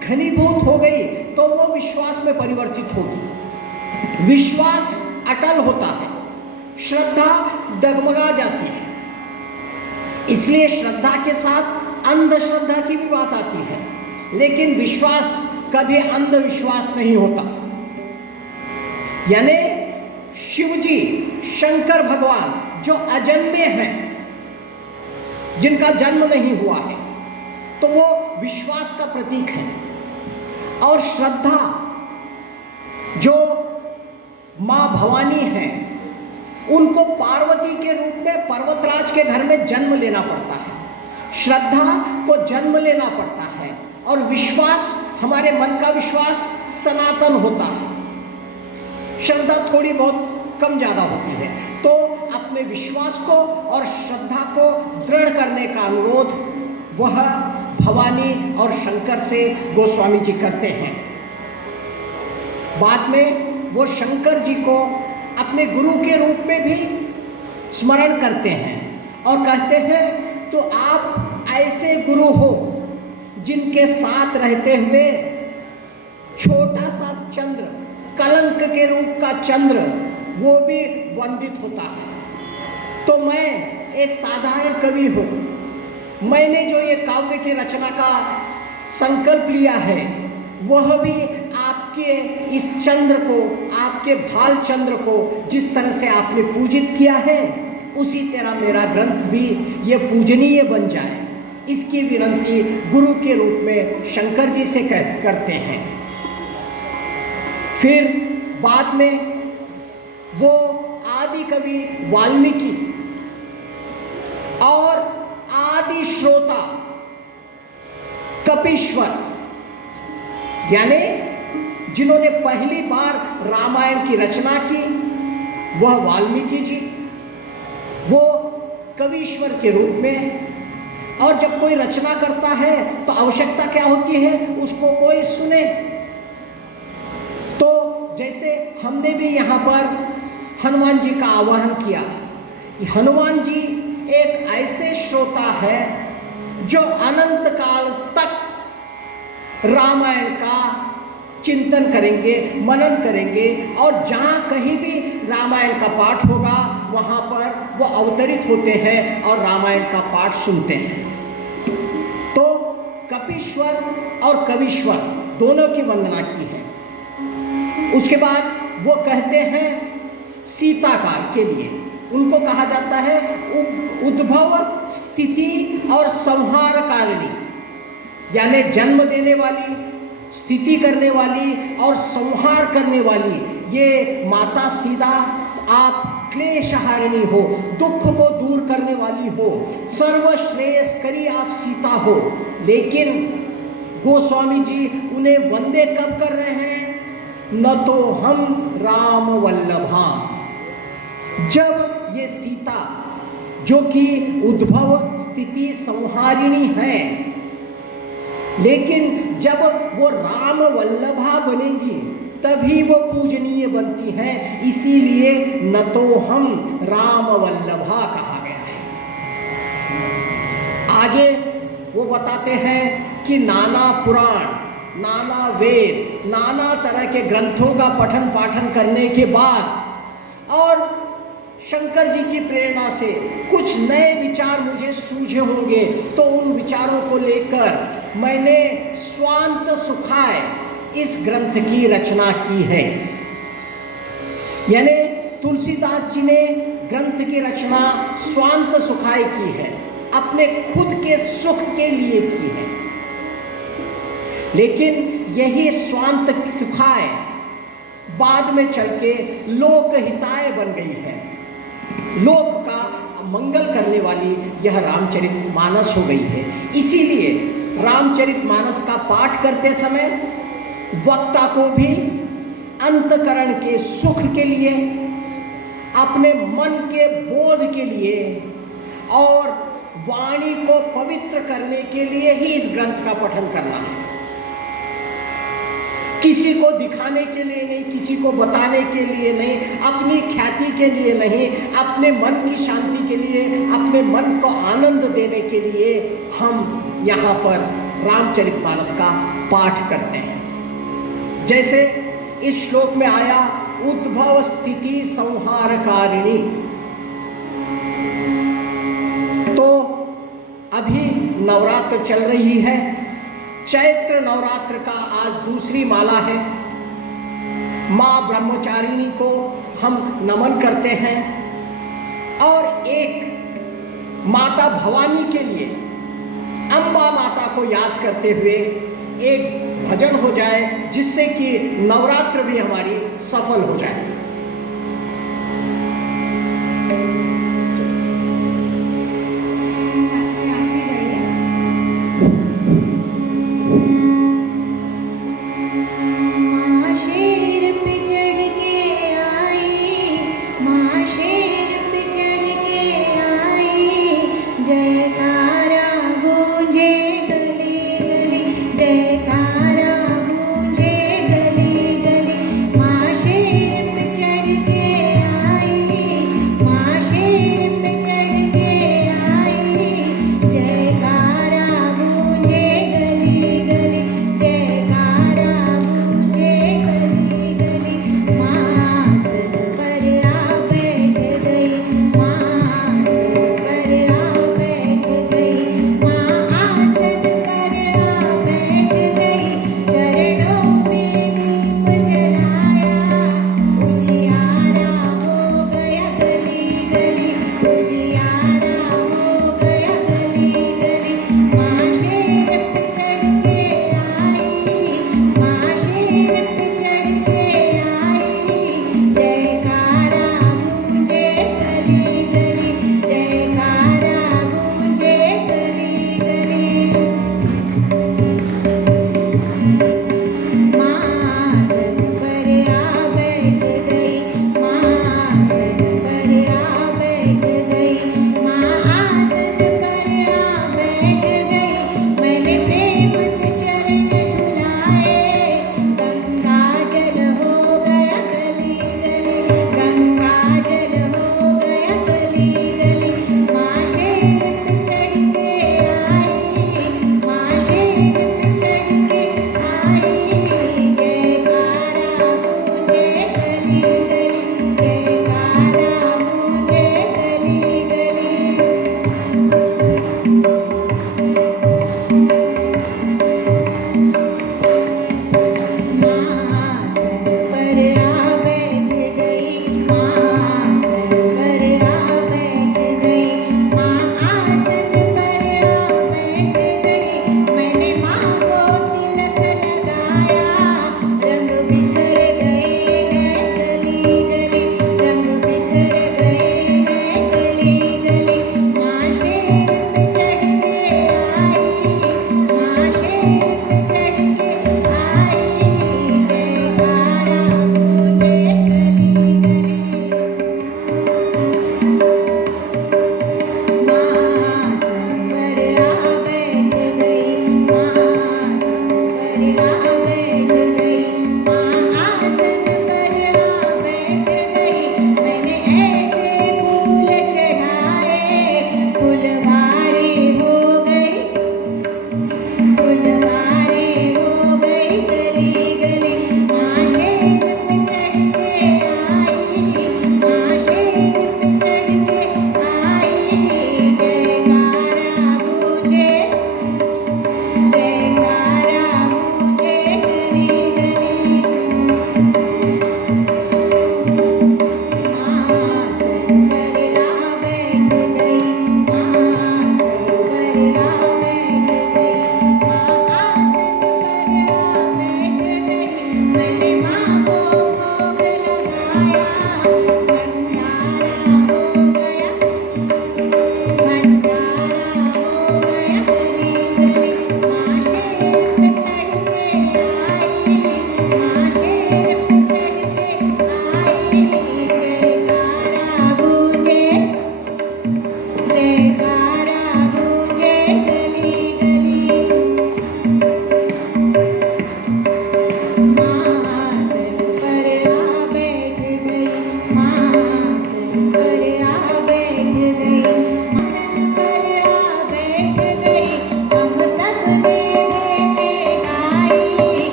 घनीभूत हो गई, तो वो विश्वास में परिवर्तित होगी। विश्वास अटल होता है, श्रद्धा डगमगा जाती है। इसलिए श्रद्धा के साथ अंधश्रद्धा की भी बात आती है, लेकिन विश्वास कभी अंधविश्वास नहीं होता। यानी शिवजी शंकर भगवान जो अजन्मे हैं, जिनका जन्म नहीं हुआ है, तो वो विश्वास का प्रतीक है। और श्रद्धा जो माँ भवानी है, उनको पार्वती के रूप में पर्वतराज के घर में जन्म लेना पड़ता है, श्रद्धा को जन्म लेना पड़ता है, और विश्वास, हमारे मन का विश्वास सनातन होता है, श्रद्धा थोड़ी बहुत कम ज़्यादा होती है। तो अपने विश्वास को और श्रद्धा को दृढ़ करने का अनुरोध वह भवानी और शंकर से गोस्वामी जी करते हैं। बाद में वो शंकर जी को अपने गुरु के रूप में भी स्मरण करते हैं और कहते हैं, तो आप ऐसे गुरु हो जिनके साथ रहते हुए छोटा सा चंद्र, कलंक के रूप का चंद्र, वो भी वंदित होता है। तो मैं एक साधारण कवि हूँ, मैंने जो ये काव्य की रचना का संकल्प लिया है, वह भी आपके इस चंद्र को, आपके भाल चंद्र को जिस तरह से आपने पूजित किया है, उसी तरह मेरा ग्रंथ भी ये पूजनीय बन जाए, इसकी विनती गुरु के रूप में शंकर जी से करते हैं। फिर बाद में वो आदि कवि वाल्मीकि और आदि श्रोता कपीश्वर, यानी जिन्होंने पहली बार रामायण की रचना की, वह वाल्मीकि जी, वो कवीश्वर के रूप में। और जब कोई रचना करता है तो आवश्यकता क्या होती है, उसको कोई सुने। तो जैसे हमने भी यहाँ पर हनुमान जी का आवाहन किया, हनुमान जी एक ऐसे श्रोता है जो अनंत काल तक रामायण का चिंतन करेंगे, मनन करेंगे, और जहाँ कहीं भी रामायण का पाठ होगा वहाँ पर वो अवतरित होते हैं और रामायण का पाठ सुनते हैं। तो कपीश्वर और कवीश्वर दोनों की वंदना की है। उसके बाद वो कहते हैं सीता काल के लिए, उनको कहा जाता है उद्भव, स्थिति और संहार कारिणी, यानी जन्म देने वाली, स्थिति करने वाली और संहार करने वाली ये माता सीता आप क्लेशहारिणी हो, दुख को दूर करने वाली हो, सर्वश्रेयस्करी आप सीता हो। लेकिन गोस्वामी जी उन्हें वंदे कब कर रहे हैं? न तो हम राम वल्लभा, जब ये सीता जो कि उद्भव स्थिति संहारिणी है, लेकिन जब वो राम वल्लभा बनेंगी तभी वो पूजनीय बनती हैं, इसीलिए न तो हम राम वल्लभा कहा गया है। आगे वो बताते हैं कि नाना पुराण, नाना वेद, नाना तरह के ग्रंथों का पठन पाठन करने के बाद और शंकर जी की प्रेरणा से कुछ नए विचार मुझे सूझे होंगे, तो उन विचारों को लेकर मैंने स्वांत सुखाय इस ग्रंथ की रचना की है। यानी तुलसीदास जी ने ग्रंथ की रचना स्वांत सुखाय की है, अपने खुद के सुख के लिए की है। लेकिन यही स्वांत सुखाय बाद में चल के लोकहिताय बन गई है, लोक का मंगल करने वाली यह रामचरितमानस हो गई है। इसीलिए रामचरितमानस का पाठ करते समय वक्ता को भी अंतकरण के सुख के लिए, अपने मन के बोध के लिए और वाणी को पवित्र करने के लिए ही इस ग्रंथ का पठन करना है। किसी को दिखाने के लिए नहीं, किसी को बताने के लिए नहीं, अपनी ख्याति के लिए नहीं, अपने मन की शांति के लिए, अपने मन को आनंद देने के लिए हम यहाँ पर रामचरितमानस का पाठ करते हैं। जैसे इस श्लोक में आया, उद्भव स्थिति संहारकारिणी। तो अभी नवरात्र चल रही है, चैत्र नवरात्र का आज दूसरी माला है। माँ ब्रह्मचारिणी को हम नमन करते हैं और एक माता भवानी के लिए, अम्बा माता को याद करते हुए एक भजन हो जाए, जिससे कि नवरात्र भी हमारी सफल हो जाए। जयकारा गूंजे गली गली, माँ शेर पे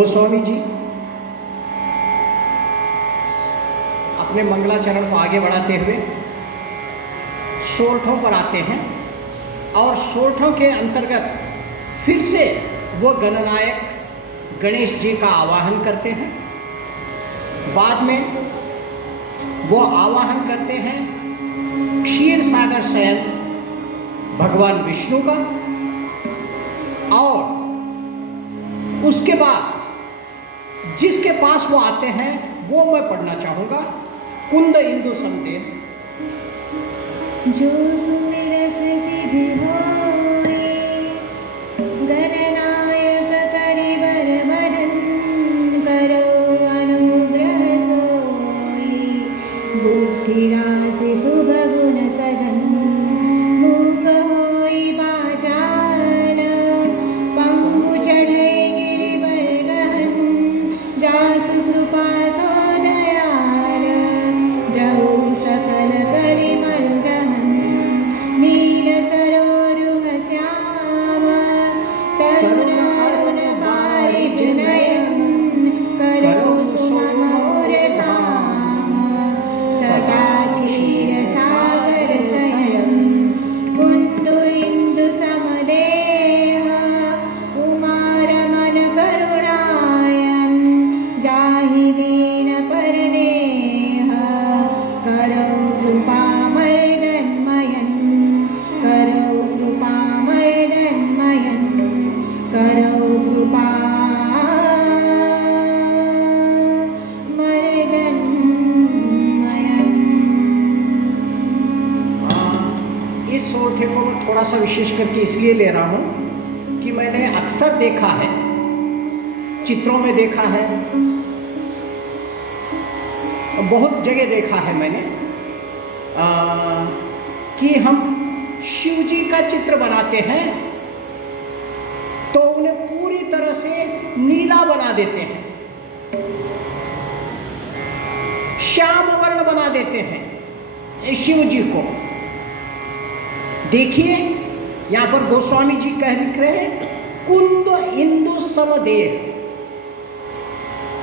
गोस्वामी जी अपने मंगलाचरण को आगे बढ़ाते हुए सोरठों पर आते हैं और सोरठों के अंतर्गत फिर से वो गणनायक गणेश जी का आवाहन करते हैं। बाद में वो आवाहन करते हैं क्षीर सागर शयन भगवान विष्णु का, और उसके बाद जिसके पास वो आते हैं वो मैं पढ़ना चाहूँगा। कुंद इंदु समदेव। जो सुमिरत सिद्धि होए, गणनायक करिबर वरन, करो अनुग्रह सोई, बुद्धि राशि शुभ गुण सदन, मूक होई बाचाल, पंगु चढ़ई गिरिवर गहन, जासु कृपा सो दयाल, द्रौ सकल करिमल दहन, नील सरोरुह श्याम, तरुण अरुण बारिज नयन, करो सुमन और धाम, सदा क्षीर सागर शयन, कुंद इंदु समदेह, उमा रमन करुणायन, जाहि दीन परनेह, करो कृपा मर्दनमयन, करो कृपा मर्दनमयन, करो कृपा मर्दनमयन। इस सोरठे को मैं थोड़ा सा विशेष करके इसलिए ले रहा हूँ कि मैंने अक्सर देखा है, चित्रों में देखा है, बहुत जगह देखा है मैंने कि हम शिव जी का चित्र बनाते हैं तो उन्हें पूरी तरह से नीला बना देते हैं, श्याम वर्ण बना देते हैं शिव जी को। देखिए यहाँ पर गोस्वामी जी लिख रहे हैं कुंद इंदु समदेह,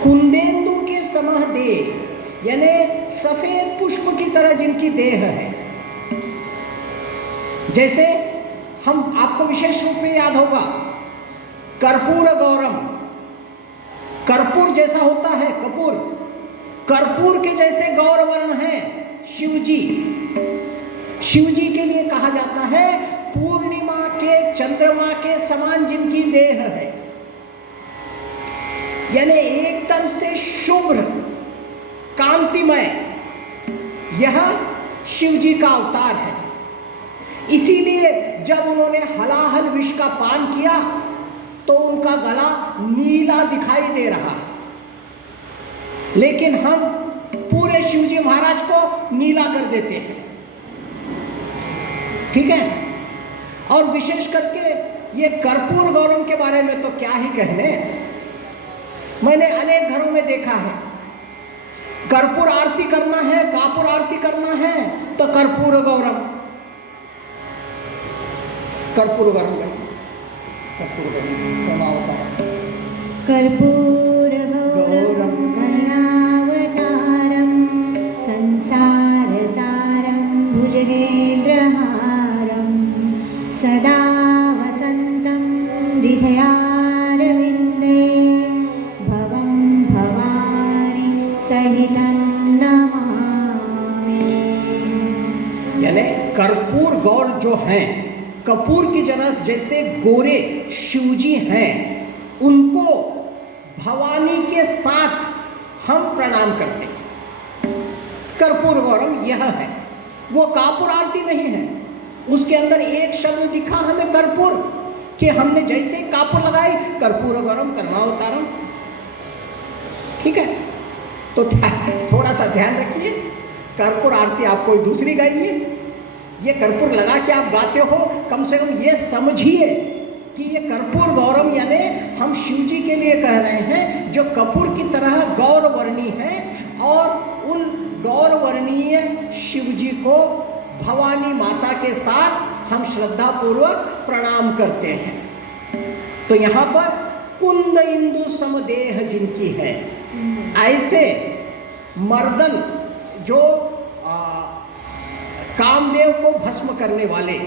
कुंदेंदु के समह देह, यानी सफेद पुष्प की तरह जिनकी देह है। जैसे हम आपको विशेष रूप में याद होगा कर्पूर गौरम, कर्पूर जैसा होता है कपूर, कर्पूर के जैसे गौर वर्ण है शिव जी। शिव जी के लिए कहा जाता है पूर्णिमा के चंद्रमा के समान जिनकी देह है, यानी एकदम से शुभ्र कांतिमय, यह शिव जी का अवतार है। इसीलिए जब उन्होंने हलाहल विष का पान किया तो उनका गला नीला दिखाई दे रहा है, लेकिन हम पूरे शिवजी महाराज को नीला कर देते हैं, ठीक है। और विशेष करके ये कर्पूर गौरम के बारे में तो क्या ही कहने, मैंने अनेक घरों में देखा है कर्पूर आरती करना है, कापूर आरती करना है तो कर्पूर गौरम, कर्पूर गौरम, कर्पूर गौरम, कर्पूर गौरम करुणावतारम, संसार सारम भुजगेन्द्रहारम, सदा वसंतं हृदयारविन्दे, भवं भवानी सहितं नमामि। यानी कर्पूर गौर जो हैं, कपूर की जगह जैसे गोरे शिवजी हैं, उनको भवानी के साथ हम प्रणाम करते हैं। कर्पूर गौरम यह है, वो कापूर आरती नहीं है, उसके अंदर एक शब्द दिखा हमें कर्पूर, कि हमने जैसे कापूर लगाई कर्पूर गौरम करुणावतारम, ठीक है। तो थोड़ा सा ध्यान रखिए, कर्पूर आरती आप कोई दूसरी गाइए, ये कर्पूर लगा के आप गाते हो, कम से कम ये समझिए कि ये कर्पूर गौरम यानी हम शिव जी के लिए कह रहे हैं जो कपूर की तरह गौर वर्णी है, और उन गौर वर्णीय शिव जी को भवानी माता के साथ हम श्रद्धा पूर्वक प्रणाम करते हैं। तो यहाँ पर कुंद इंदु समदेह जिनकी है, ऐसे मर्दन जो कामदेव को भस्म करने वाले,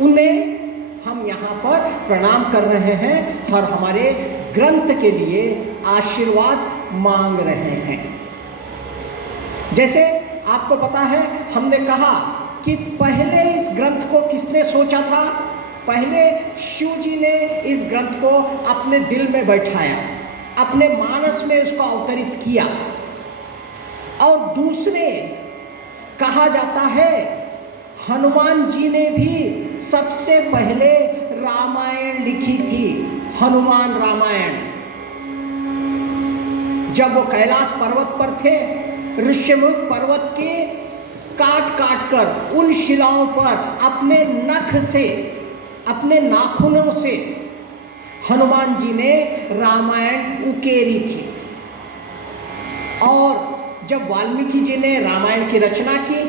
उन्हें हम यहाँ पर प्रणाम कर रहे हैं और हमारे ग्रंथ के लिए आशीर्वाद मांग रहे हैं। जैसे आपको पता है, हमने कहा कि पहले इस ग्रंथ को किसने सोचा था? पहले शिव जी ने इस ग्रंथ को अपने दिल में बैठाया, अपने मानस में उसको अवतरित किया। और दूसरे कहा जाता है हनुमान जी ने भी सबसे पहले रामायण लिखी थी, हनुमान रामायण। जब वो कैलाश पर्वत पर थे, ऋष्यमुख पर्वत के काट काट कर उन शिलाओं पर अपने नख से, अपने नाखूनों से हनुमान जी ने रामायण उकेरी थी। और जब वाल्मीकि जी ने रामायण की रचना की,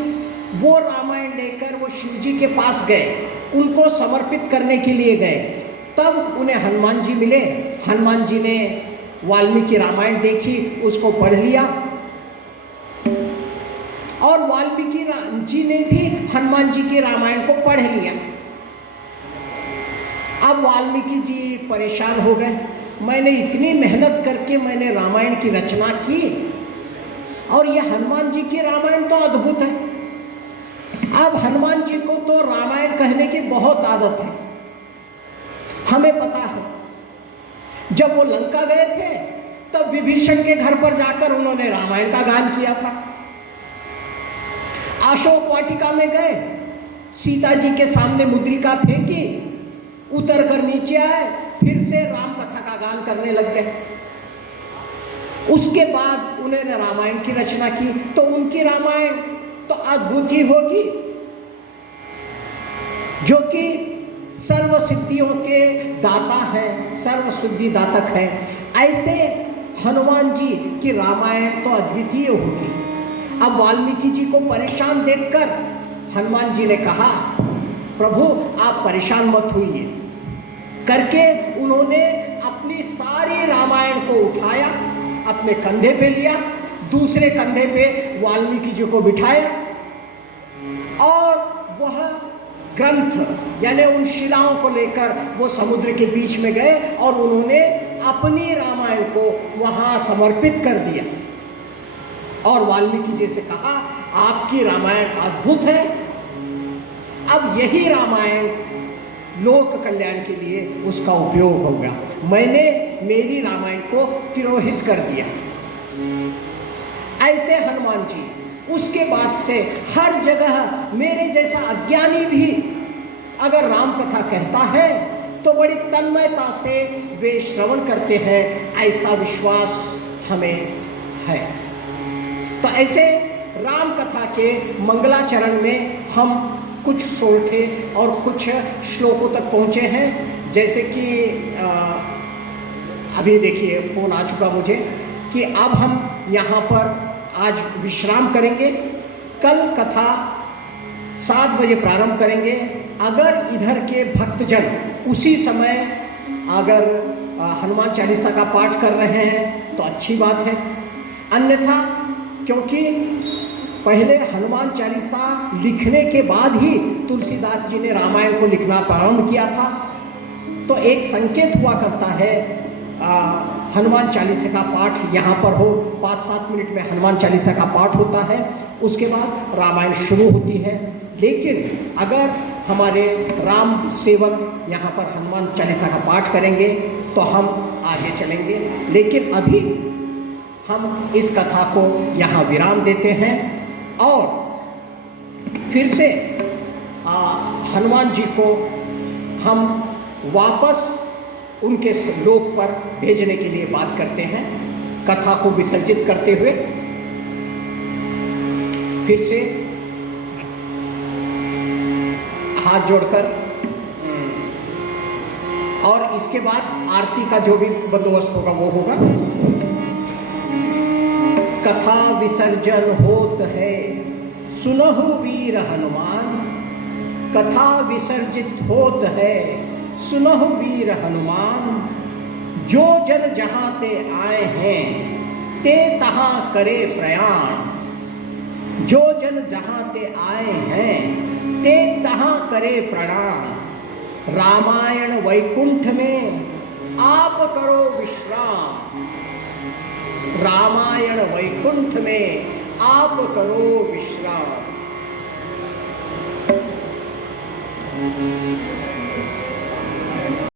वो रामायण लेकर वो शिव जी के पास गए, उनको समर्पित करने के लिए गए। तब उन्हें हनुमान जी मिले। हनुमान जी ने वाल्मीकि रामायण देखी, उसको पढ़ लिया, और वाल्मीकि जी ने भी हनुमान जी के रामायण को पढ़ लिया। अब वाल्मीकि जी परेशान हो गए, मैंने इतनी मेहनत करके मैंने रामायण की रचना की, और ये हनुमान जी की रामायण तो अद्भुत है। अब हनुमान जी को तो रामायण कहने की बहुत आदत है। हमें पता है, जब वो लंका गए थे तब विभीषण के घर पर जाकर उन्होंने रामायण का गान किया था। अशोक वाटिका में गए, सीता जी के सामने मुद्रिका फेंकी, उतर कर नीचे आए, फिर से राम कथा का गान करने लग गए। उसके बाद उन्होंने रामायण की रचना की, तो उनकी रामायण तो अद्भुत ही होगी, जो कि सर्व सिद्धियों के दाता हैं, सर्व सिद्धि दातक हैं। ऐसे हनुमान जी की रामायण तो अद्वितीय होगी। अब वाल्मीकि जी को परेशान देखकर हनुमान जी ने कहा, प्रभु आप परेशान मत होइए करके उन्होंने अपनी सारी रामायण को उठाया, अपने कंधे पे लिया, दूसरे कंधे पे वाल्मीकि जी को बिठाया, और वह ग्रंथ यानी उन शिलाओं को लेकर वो समुद्र के बीच में गए और उन्होंने अपनी रामायण को वहाँ समर्पित कर दिया। और वाल्मीकि जी से कहा, आपकी रामायण अद्भुत है, अब यही रामायण लोक कल्याण के लिए उसका उपयोग होगा। मैंने मेरी रामायण को तिरोहित कर दिया। ऐसे हनुमान जी उसके बाद से हर जगह मेरे जैसा अज्ञानी भी अगर राम कथा कहता है तो बड़ी तन्मयता से वे श्रवण करते हैं, ऐसा विश्वास हमें है। तो ऐसे राम कथा के मंगलाचरण में हम कुछ सोरठे और कुछ श्लोकों तक पहुँचे हैं। जैसे कि अभी देखिए फ़ोन आ चुका मुझे कि अब हम यहाँ पर आज विश्राम करेंगे, कल कथा 7 बजे प्रारंभ करेंगे। अगर इधर के भक्तजन उसी समय अगर हनुमान चालीसा का पाठ कर रहे हैं तो अच्छी बात है, अन्यथा क्योंकि पहले हनुमान चालीसा लिखने के बाद ही तुलसीदास जी ने रामायण को लिखना प्रारंभ किया था, तो एक संकेत हुआ करता है हनुमान चालीसा का पाठ यहाँ पर हो। 5-7 मिनट में हनुमान चालीसा का पाठ होता है, उसके बाद रामायण शुरू होती है। लेकिन अगर हमारे राम सेवक यहाँ पर हनुमान चालीसा का पाठ करेंगे तो हम आगे चलेंगे। लेकिन अभी हम इस कथा को यहाँ विराम देते हैं और फिर से हनुमान जी को हम वापस उनके लोक पर भेजने के लिए बात करते हैं। कथा को विसर्जित करते हुए फिर से हाथ जोड़कर, और इसके बाद आरती का जो भी बंदोबस्त होगा वो होगा। कथा विसर्जन होत है सुनहु वीर हनुमान, कथा विसर्जित होत है सुनहु वीर हनुमान, जो जन जहाँ ते आए हैं ते तहाँ करे प्रयाण। जो जन जहाँ ते आए हैं ते तहाँ करे प्रणाम। रामायण वैकुंठ में आप करो विश्राम। रामायण वैकुंठ में आप करो विश्राम।